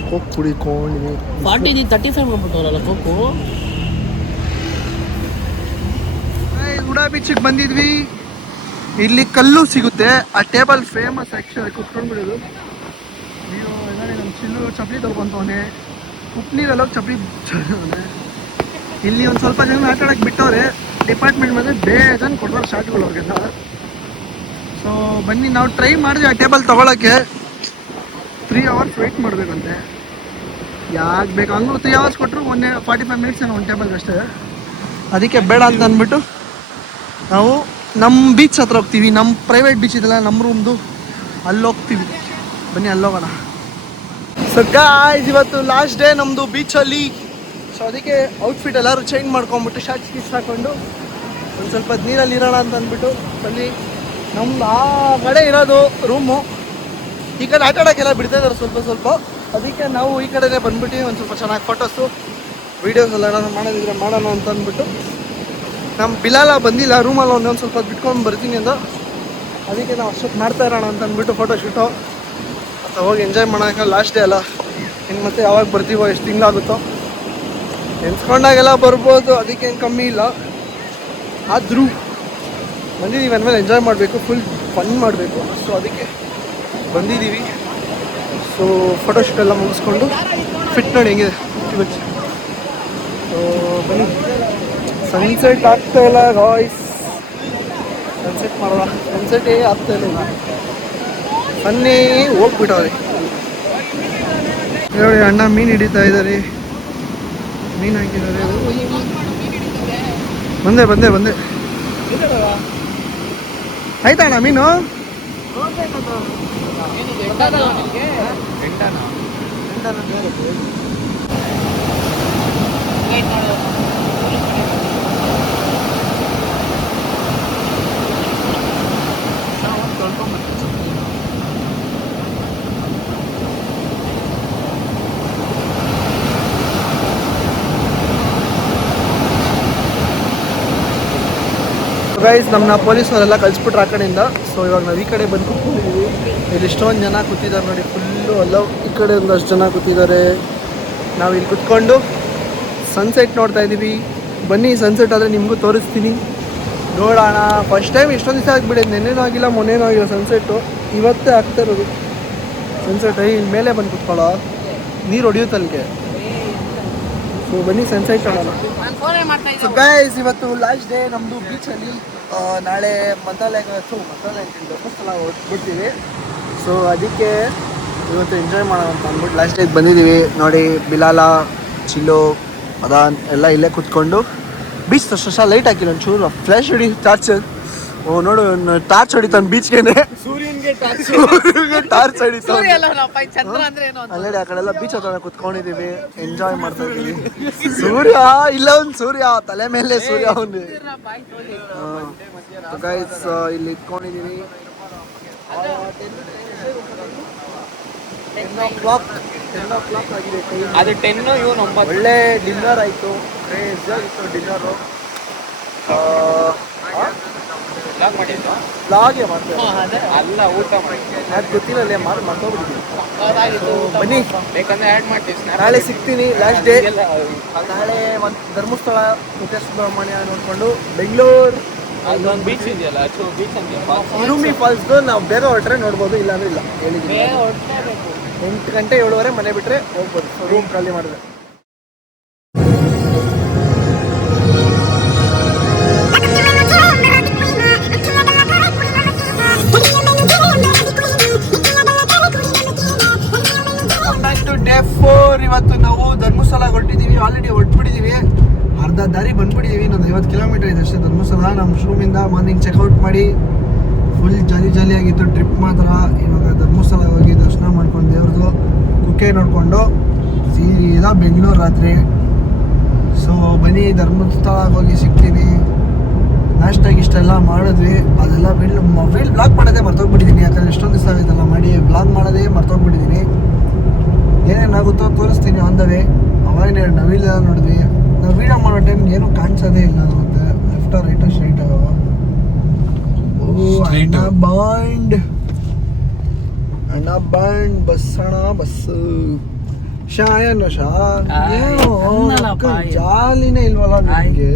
ಕೋಕ್ ಕುಡಿಕೊಂಡಿವಿ. 35 ಮಾಡ್ಬಿಟ್ಟವರಲ್ಲ ಕೋಕು. ಉಡಾ ಬೀಚಿಗೆ ಬಂದಿದ್ವಿ. ಇಲ್ಲಿ ಕಲ್ಲು ಸಿಗುತ್ತೆ, ಆ ಟೇಬಲ್ ಫೇಮಸ್ ಆ್ಯಕ್ಚುಲಿ. ಕುತ್ಕೊಂಡ್ಬಿಡೋದು. ನೀವು ನಮ್ಮ ಚಿಲ್ಲು ಚಪ್ಪಲಿ ತೊಗೊಂತವನೆ. ಉಪ್ಪು ಹೋಗಿ ಚಪ್ಪಲಿ ಇಲ್ಲಿ ಒಂದು ಸ್ವಲ್ಪ ಜನ ಆಟ ಆಡಕ್ಕೆ ಬಿಟ್ಟವ್ರೆ ಡಿಪಾರ್ಟ್ಮೆಂಟ್ ಮೇಲೆ ಬೇಗ ಕೊಟ್ಟವ್ರು ಶಾರ್ಟ್ಗಳು ಅವ್ರಿಗೆಲ್ಲ. ಸೊ ಬನ್ನಿ ನಾವು ಟ್ರೈ ಮಾಡಿದ್ವಿ ಆ ಟೇಬಲ್ ತೊಗೊಳಕ್ಕೆ. 3 hours ವೆಯ್ಟ್ ಮಾಡಬೇಕಂತೆ. ಯಾಕೆ ಬೇಕು ಹಂಗೂ 3 hours ಕೊಟ್ಟರು 45 minutes ಏನೋ ಒಂದು ಟೇಬಲ್ಗೆ ಅಷ್ಟೇ. ಅದಕ್ಕೆ ಬೇಡ ಅಂತ ಅಂದ್ಬಿಟ್ಟು ನಾವು ನಮ್ಮ ಬೀಚ್ ಹತ್ರ ಹೋಗ್ತೀವಿ. ನಮ್ಮ ಪ್ರೈವೇಟ್ ಬೀಚ್ ಇದೆಲ್ಲ ನಮ್ಮ ರೂಮ್ದು, ಅಲ್ಲಿ ಹೋಗ್ತೀವಿ. ಬನ್ನಿ ಅಲ್ಲಿ ಹೋಗೋಣ. ಸೊ ಗಾಯ್ಸ್ ಇವತ್ತು ಲಾಸ್ಟ್ ಡೇ ನಮ್ಮದು ಬೀಚಲ್ಲಿ. ಸೊ ಅದಕ್ಕೆ ಔಟ್ಫಿಟ್ ಎಲ್ಲರೂ ಚೇಂಜ್ ಮಾಡ್ಕೊಂಬಿಟ್ಟು ಶರ್ಟ್ ಗೀಸ್ ಹಾಕ್ಕೊಂಡು ಒಂದು ಸ್ವಲ್ಪ ನೀರಲ್ಲಿ ಇರೋಣ ಅಂತ ಅಂದ್ಬಿಟ್ಟು ಅಲ್ಲಿ ನಮ್ದು ಆ ಕಡೆ ಇರೋದು ರೂಮು. ಈ ಕಡೆ ಆಟ ಆಡೋಕ್ಕೆಲ್ಲ ಬಿಡ್ತಾ ಇದ್ದಾರೆ ಸ್ವಲ್ಪ. ಅದಕ್ಕೆ ನಾವು ಈ ಕಡೆನೇ ಬಂದ್ಬಿಟ್ಟು ಒಂದು ಸ್ವಲ್ಪ ಚೆನ್ನಾಗಿ ಫೋಟೋಸು ವೀಡಿಯೋಸ್ ಎಲ್ಲ ಏನಾದ್ರು ಮಾಡೋದಿದ್ರೆ ಮಾಡೋಣ ಅಂತ ಅಂದ್ಬಿಟ್ಟು ನಮ್ಮ ಬಿಲಾಲ ಬಂದಿಲ್ಲ ರೂಮಲ್ಲಿ ಒಂದೊಂದು ಸ್ವಲ್ಪ ಬಿಟ್ಕೊಂಡು ಬರ್ತೀನಿ ಅಂದ. ಅದಕ್ಕೆ ನಾವು ಅಷ್ಟೊತ್ತು ಮಾಡ್ತಾ ಇರೋಣ ಅಂತ ಅಂದ್ಬಿಟ್ಟು ಫೋಟೋಶೂಟು ಮತ್ತು ಹೋಗಿ ಎಂಜಾಯ್ ಮಾಡೋಕೆ ಲಾಸ್ಟ್ ಡೇ ಅಲ್ಲ. ಇನ್ನು ಮತ್ತೆ ಯಾವಾಗ ಬರ್ತೀವೋ ಎಷ್ಟು ತಿಂಗಳಾಗುತ್ತೋ ನೆನ್ಸ್ಕೊಂಡಾಗೆಲ್ಲ ಬರ್ಬೋದು, ಅದಕ್ಕೇನು ಕಮ್ಮಿ ಇಲ್ಲ. ಆದರೂ ಬಂದಿದ್ದೀವಿ ಅಂದಮೇಲೆ ಎಂಜಾಯ್ ಮಾಡಬೇಕು, ಫುಲ್ ಫನ್ ಮಾಡಬೇಕು. ಸೊ ಅದಕ್ಕೆ ಬಂದಿದ್ದೀವಿ. ಸೊ ಫೋಟೋಶೂಟ್ ಎಲ್ಲ ಮುಗಿಸ್ಕೊಂಡು ಫಿಟ್ ನೋಡಿ ಹೆಂಗಿದೆ ಇವತ್ತು. ಸೊ ಬನ್ನಿ. ಸನ್ಸೆಟ್ ಆಗ್ತಾ ಇಲ್ಲ ಗಾಯ್ಸ್, ಸನ್ಸೆಟ್ ಮಾಡೋಣ. ಸನ್ಸೆಟೇ ಆಗ್ತಾ ಇಲ್ಲ, ಸನ್ನೇ ಹೋಗ್ಬಿಟ್ಟವ್ರಿ. ನೋಡಿ ಅಣ್ಣ ಮೀನು ಹಿಡಿತಾ ಇದ್ದಾರೆ, ಮೀನು ಹಾಕಿದ್ದಾರೆ. ಬಂದೆ ಆಯ್ತಾ ಅಣ್ಣ ಮೀನು? ಗೈಸ್ ನಮ್ಮನ್ನ ಪೊಲೀಸವರೆಲ್ಲ ಕಳಿಸ್ಬಿಟ್ರು ಆ ಕಡೆಯಿಂದ. ಸೊ ಇವಾಗ ನಾವು ಈ ಕಡೆ ಬಂದು ಕೂತ್ಕೊಂಡಿದ್ದೀವಿ. ಇಲ್ಲಿ ಇಷ್ಟೊಂದು ಜನ ಕೂತಿದ್ದಾರೆ ನೋಡಿ, ಫುಲ್ಲು ಅಲ್ಲ. ಈ ಕಡೆ ಒಂದಷ್ಟು ಜನ ಕೂತಿದ್ದಾರೆ. ನಾವು ಇಲ್ಲಿ ಕುತ್ಕೊಂಡು ಸನ್ಸೆಟ್ ನೋಡ್ತಾ ಇದ್ದೀವಿ. ಬನ್ನಿ ಸನ್ಸೆಟ್ ಆದರೆ ನಿಮಗೂ ತೋರಿಸ್ತೀನಿ, ನೋಡೋಣ. ಫಸ್ಟ್ ಟೈಮ್ ಇಷ್ಟೊಂದು ದಿವಸ ಆಗಿಬಿಟ್ಟಿದೆ, ನೆನ್ನೆನೂ ಆಗಿಲ್ಲ ಮೊನ್ನೆನೂ ಆಗಿಲ್ಲ ಸನ್ಸೆಟ್ಟು. ಇವತ್ತೇ ಆಗ್ತಾ ಇರೋದು ಸನ್ಸೆಟ್. ಇಲ್ಲಿ ಮೇಲೆ ಬಂದು ಕುತ್ಕೊಳ್ಳೋ, ನೀರು ಹೊಡಿಯುತ್ತಲ್ಲಿಗೆ. ಸೊ ಬನ್ನಿ ಸನ್ಸೆಟ್ ನೋಡೋಣ. ಸೊ ಗೈಸ್ ಇವತ್ತು ಲಾಸ್ಟ್ ಡೇ ನಮ್ಮದು ಬೀಚಲ್ಲಿ. ನಾಳೆ ಧರ್ಮಸ್ಥಳ ಹೊರಟ್ಬಿಡ್ತೀವಿ. ಸೊ ಅದಕ್ಕೆ ಇವತ್ತು ಎಂಜಾಯ್ ಮಾಡೋಣ ಅಂತ ಅಂದ್ಬಿಟ್ಟು ಲಾಸ್ಟ್ ಡೇಗೆ ಬಂದಿದ್ದೀವಿ. ನೋಡಿ ಬಿಲಾಲ, ಚಿಲ್ಲು, ಅದಾನ್ ಎಲ್ಲ ಇಲ್ಲೇ ಕೂತ್ಕೊಂಡು ಬೀಚ್ ತೋರ್ಸ ಲೈಟ್ ಹಾಕಿಲ್ಲ ಒಂಚೂರು ಫ್ಲ್ಯಾಶ್ ಹೊಡಿ ಟಾರ್ಚ್. ಓ ನೋಡು ಟಾರ್ಚ್ ಹೊಡಿತಾನೆ ಬೀಚ್ಗೆ, ಸೂರ್ಯನ್ಗೆ ಟಾರ್ಚ್ ಹೊಡಿತಾನೆ. ಅಲ್ಲೇ ಆ ಕಡೆ ಎಲ್ಲ ಬೀಚ್ ಹತ್ರ ಕುತ್ಕೊಂಡಿದ್ದೀವಿ, ಎಂಜಾಯ್ ಮಾಡ್ತಾ ಇದ್ದೀವಿ. ಸೂರ್ಯ ಇಲ್ಲ, ಒಂದು ಸೂರ್ಯ ತಲೆ ಮೇಲೆ ಸೂರ್ಯ ಅವನು. ಗೈಸ್ ಇಲ್ಲಿ ಇಟ್ಕೊಂಡಿದ್ದೀವಿ. 10 o'clock ಆಗಿದೆ ಟೈಮ್. ಅದು 10 ಇವನು 9. ಒಳ್ಳೆ ಡಿನ್ನರ್ ಆಯಿತು, ಕ್ರೇಜ್ ಆಗಿತ್ತು ಡಿನ್ನರು. ಲಾಗೆ ಮಾಡ್ತೇವೆ ಅಲ್ಲ, ಊಟ ಮಾಡಿ ಅದು ಗೊತ್ತಿಲ್ಲ, ಮರ್ತೋಗ್ಬಿಟ್ಟಿದ್ದೀನಿ. ಬನ್ನಿ ಬೇಕಂದ್ರೆ ಆ್ಯಡ್ ಮಾಡ್ತೀವಿ. ನಾಳೆ ಸಿಗ್ತೀನಿ ಲಾಸ್ಟ್ ಡೇ. ನಾಳೆ ಒಂದು ಧರ್ಮಸ್ಥಳ, ಕುಕ್ಕೆ ಸುಬ್ರಹ್ಮಣ್ಯ ನೋಡಿಕೊಂಡು ಬೆಂಗಳೂರು ಅಲ್ಲೊಂದು ಬೀಚ್ ಇದೆಯಲ್ಲ, ಬೀಚ್ ಅಂತ ಇರುಮಿ ಫಾಲ್ಸ್ದು ನಾವು ಬೇಗ ಹೊರಟ್ರೆ ನೋಡ್ಬೋದು, ಇಲ್ಲಾಂದ್ರೆ ಇಲ್ಲ. ಹೇಳಿದ್ದೀನಿ 8 ಗಂಟೆ 7:15 ಮನೆ ಬಿಟ್ಟರೆ ಹೋಗ್ಬೋದು, ರೂಮ್ ಖಾಲಿ ಮಾಡಿದ್ರೆ. ಡೇ 4 ಇವತ್ತು ನಾವು ಧರ್ಮಸ್ಥಳ ಹೊರಟಿದ್ದೀವಿ. ಆಲ್ರೆಡಿ ಹೊರಟ್ಬಿಟ್ಟಿದ್ದೀವಿ, ಅರ್ಧ ದಾರಿ ಬಂದ್ಬಿಟ್ಟಿದ್ದೀವಿ. ಇನ್ನೊಂದು 50 ಕಿಲೋಮೀಟರ್ ಇದೆ ಅಷ್ಟೇ ಧರ್ಮಸ್ಥಳ. ನಮ್ಮ ರೂಮಿಂದ ಮಾರ್ನಿಂಗ್ ಚೆಕ್ಔಟ್ ಮಾಡಿ ಫುಲ್ ಜಾಲಿಯಾಗಿತ್ತು ಟ್ರಿಪ್ ಮಾತ್ರ. ಇವಾಗ ಧರ್ಮಸ್ಥಳ ಹೋಗಿ ದರ್ಶನ ಮಾಡ್ಕೊಂಡು ದೇವ್ರದ್ದು ಕುಕ್ಕೆ ನೋಡಿಕೊಂಡು ಸೀದಾ ಬೆಂಗಳೂರು ರಾತ್ರಿ. ಸೊ ಬನ್ನಿ ಧರ್ಮಸ್ಥಳ ಹೋಗಿ ಸಿಗ್ತೀನಿ. ನಾಷ್ಟಾಗಿ ಇಷ್ಟೆಲ್ಲ ಮಾಡಿದ್ವಿ, ಅದೆಲ್ಲ ಮೊಬೈಲ್ ಬ್ಲಾಗ್ ಮಾಡೋದೇ ಮರ್ತೋಗ್ಬಿಟ್ಟಿದ್ದೀನಿ. ಯಾಕಂದರೆ ಎಷ್ಟೊಂದು ದಿವಸ ಆಗುತ್ತಲ್ಲ ಮಾಡಿ ಬ್ಲಾಗ್ ಮಾಡೋದೇ ಮರ್ತೋಗ್ಬಿಟ್ಟಿದ್ದೀನಿ. ಏನೇನಾಗುತ್ತೋ ತೋರಿಸ್ತೀನಿ ಆನ್ ದ ವೇ. ಅವಾಗ ನವಿಲ ನೋಡಿದ್ವಿ. ನಾವು ವೀಡಿಯೋ ಮಾಡೋ ಟೈಮ್ಗೆ ಏನೂ ಕಾಣಿಸೋದೇ ಇಲ್ಲ ನಮಗೆ. ಲೆಫ್ಟ್ ರೈಟು ಸ್ಟ್ರೈಟ್ ಆಗವ. ಅಣ್ಣ ಬಾಂಡ್ ಬಸ್ಸು ಶಾಯನ ಜಾಲಿನೇ ಇಲ್ವಲ್ಲ ನಿನಗೆ.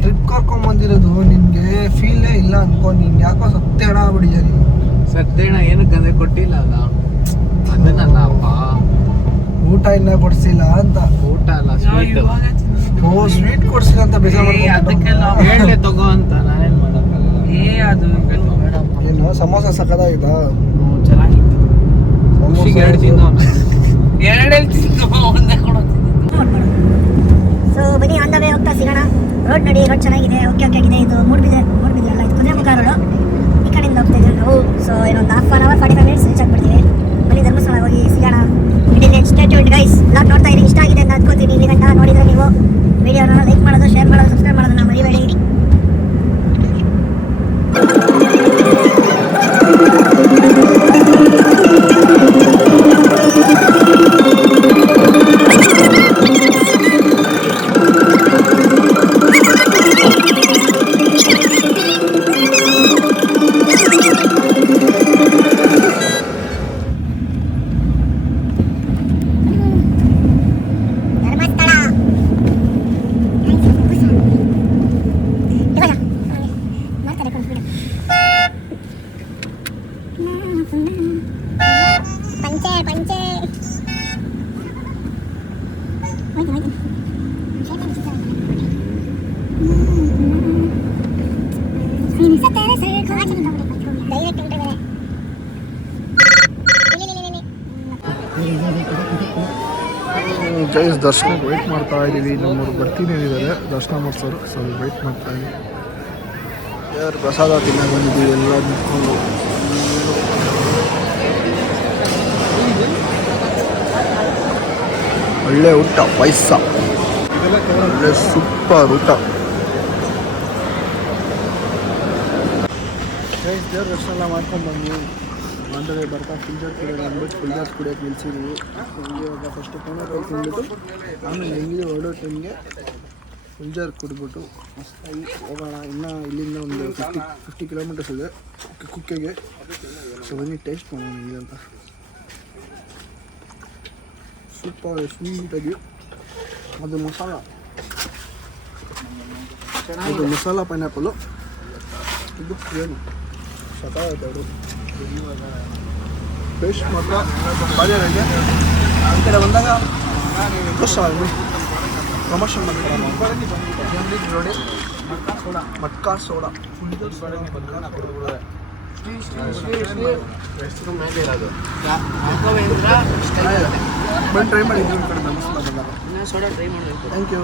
ಟ್ರಿಪ್ ಕರ್ಕೊಂಬಂದಿರೋದು ನಿನಗೆ ಫೀಲೇ ಇಲ್ಲ ಅನ್ಕೊ. ನೀನು ಯಾಕೋ ಸತ್ಯಣ ಆಗ್ಬಿಟ್ಟಿದ್ಯಾ ನೀನು. ಸತ್ಯಣ ಏನಕ್ಕಂದ್ರೆ ಕೊಟ್ಟಿಲ್ಲ ಅಲ್ಲ, ಅದನ್ನಲ್ಲಪ್ಪ. ಊಟ ಇನ್ನ ಕೊಡ್ಸಿಲ್ಲ ಅಂತ. ಊಟ ಅಲ್ಲ ಸ್ವೀಟ್. ಓ ಸ್ವೀಟ್ ಕೊಡ್ಸಿಲ್ಲ ಅಂತ ಬೇಜಾರು ಹೇಳಿ ತಗೋ ಅಂತ ನಾನೇನ್ ಮಾಡೋಕ್ಕಾಗಲ್ಲ. ಏನು ಸಮೋಸ ಸಕ್ಕದಾಗಿದಾ? ಚೆನ್ನಾಗಿತ್ತು. ಖುಷಿಗೆ ಎರಡು ಸೊ ಬನ್ನಿ ಆನ್ ದ ವೇ ಹೋಗ್ತಾ ಸಿಗೋಣ. ರೋಡ್ ನೋಡಿ, ರೋಡ್ ಚೆನ್ನಾಗಿದೆ. ಓಕೆ ಆಗಿದೆ. ಇದು ಮೂಡ್ಬಿದೆ ಅಲ್ಲ, ಇದು ಕುದುರೆಮುಖ ರೋಡು. ಈ ಕಡೆಯಿಂದ ಹೋಗ್ತಾ ಇದ್ದೀವಿ ನಾವು. ಸೊ ಇನ್ನೊಂದು 1/2 hour 45 minutes ರೀಚ್ ಆಗ್ಬಿಡ್ತೀವಿ. ಬನ್ನಿ ಧರ್ಮಸ್ಥಳ ಹೋಗಿ ಸಿಗೋಣ. Stay tuned guys. ಬ್ಲಾಗ್ ನೋಡ್ತಾ ಇರಿ, ಇಷ್ಟ ಆಗಿದೆ ಅಂತ ಅನ್ಕೋತೀನಿ. ಇಲ್ಲಿ ಗಂಟ ನೋಡಿದ್ರೆ ನೀವು ವಿಡಿಯೋನ ಲೈಕ್ ಮಾಡೋದು, ಶೇರ್ ಮಾಡೋದು, ಸಬ್ಸ್ಕ್ರೈಬ್ ಮಾಡೋದನ್ನ ಮರಿಬೇಡಿ. ಗೈಸ್ ದರ್ಶನಕ್ಕೆ ವೆಯ್ಟ್ ಮಾಡ್ತಾ ಇದ್ದೀವಿ. ನಮ್ಮೂರು ಬರ್ತೀನಿ ಹೇಳಿದ್ದಾರೆ ದರ್ಶನ ಮಾಡಿಸೋರು. ಸೊ ವೆಯ್ಟ್ ಮಾಡ್ತಾ ಇದ್ದೀವಿ. ಯಾರು ಪ್ರಸಾದ ತಿನ್ನಕ್ಕೆ ಬಂದಿದ್ದೀವಿ ಎಲ್ಲ ನಿಂತ್ಕೊಂಡು. ಒಳ್ಳೆ ಊಟ, ಪಾಯಸ, ಒಳ್ಳೆ ಸೂಪರ್ ಊಟ. ದೇವ್ರ ದರ್ಶನ ಎಲ್ಲ ಮಾಡ್ಕೊಂಡ್ಬಂದು ಅಂದರೆ ಬರ್ತಾ ಫಿಲ್ಟರ್ ಕುಡಿಯೋದು ಅಂದ್ಬಿಟ್ಟು ಫಿಲ್ಟರ್ಸ್ ಕುಡಿಯೋಕೆ ನಿಲ್ಸಿದ್ದೀವಿ. ಇವಾಗ ಫಸ್ಟ್ ಕೋಣೆ ತಿಂದ್ಬಿಟ್ಟು ಆಮೇಲೆ ಹೆಂಗಿದೆ ಹೊರಡೋ ಟೈಮ್ಗೆ ಫಿಲ್ಟರ್ ಕುಡಿದ್ಬಿಟ್ಟು ಮಸ್ತಾಗಿ ಹೋಗೋಣ. ಇನ್ನು ಇಲ್ಲಿಂದ ಒಂದು 50 ಕಿಲೋಮೀಟರ್ಸ್ ಇದೆ ಕುಕ್ಕೆಗೆ. ಸೊ ಬನ್ನಿ ಟೇಸ್ಟ್ ಮಾಡೋಣ ಇದಂತ. ಸೂಪರ್ ಸ್ವೀಟಾಗಿ ಅದು ಮಸಾಲ, ಇದು ಮಸಾಲ ಪೈನಾಪಲ್ಲು, ಇದು ಏನು ಸಕಾಲ ಟೇಸ್ಟ್ ಮಾತ್ರ ಭಾರಿ ಆಗಿದೆ. ಈ ಕಡೆ ಬಂದಾಗ ಪ್ರಮೋಷನ್ ಮಾಡ್ತಾರೆ ನೋಡಿ. ಮಟ್ಕಾ ಸೋಡಾ ಬಂದು ಟ್ರೈ ಮಾಡಿದ್ವಿ ಈ ಕಡೆ ಧರ್ಮಸ್ಥಳ ಬಂದಾಗ. ಸೋಡಾ ಟ್ರೈ ಮಾಡಬೇಕು. Thank you.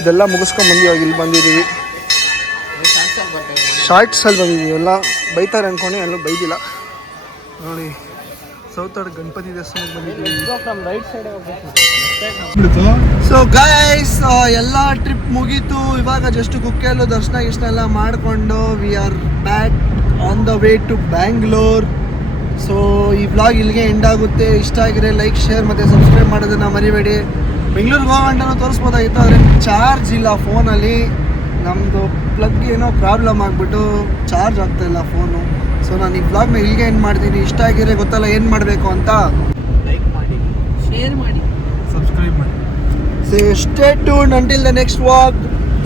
ಇದೆಲ್ಲ ಮುಗಿಸ್ಕೊಂಡು ಬಂದು ಇವಾಗ ಇಲ್ಲಿ ಬಂದಿದ್ದೀವಿ. ಶಾರ್ಟ್ಸಲ್ಲಿ ಬಂದಿದ್ದೀವಿ. ಎಲ್ಲ ಬೈತಾರೆ ಅಂದ್ಕೊಂಡು ಎಲ್ಲೂ ಬೈದಿಲ್ಲ ನೋಡಿ. ಸೌತಾಡ್ ಗಣಪತಿ ದೇವಸ್ಥಾನಕ್ಕೆ ಬಂದಿದ್ದೀವಿ. ಸೊ ಗೈಸ್ ಎಲ್ಲ ಟ್ರಿಪ್ ಮುಗೀತು. ಇವಾಗ ಜಸ್ಟ್ ಕುಕ್ಕೆಲ್ಲೂ ದರ್ಶನ ಎಲ್ಲ ಮಾಡಿಕೊಂಡು we are back on the way to Bangalore. So ಈ ವ್ಲಾಗ್ ಇಲ್ಲಿಗೆ ಎಂಡ್ ಆಗುತ್ತೆ. ಇಷ್ಟ ಆಗಿದ್ರೆ ಲೈಕ್, ಶೇರ್ ಮತ್ತು ಸಬ್ಸ್ಕ್ರೈಬ್ ಮಾಡೋದನ್ನು ಮರಿಬೇಡಿ. ಬೆಂಗಳೂರಿಗೆ ಹೋಗಂಟನೂ ತೋರಿಸ್ಬೋದಾಗಿತ್ತು, ಆದರೆ ಚಾರ್ಜ್ ಇಲ್ಲ ಫೋನಲ್ಲಿ. ನಮ್ಮದು ಪ್ಲಗ್ ಏನೋ ಪ್ರಾಬ್ಲಮ್ ಆಗಿಬಿಟ್ಟು ಚಾರ್ಜ್ ಆಗ್ತಾಯಿಲ್ಲ ಫೋನು. ಸೊ ನಾನು ಈ ವ್ಲಾಗ್ನ ಇಲ್ಲಿಗೆ ಎಂಡ್ ಮಾಡ್ತೀನಿ. ಇಷ್ಟ ಆಗಿದ್ರೆ ಗೊತ್ತಲ್ಲ ಏನು ಮಾಡಬೇಕು ಅಂತ. ಲೈಕ್ ಮಾಡಿ, ಶೇರ್ ಮಾಡಿ, ಸಬ್ಸ್ಕ್ರೈಬ್ ಮಾಡಿ. So stay tuned until the next vlog.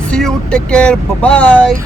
See you, take care, bye bye.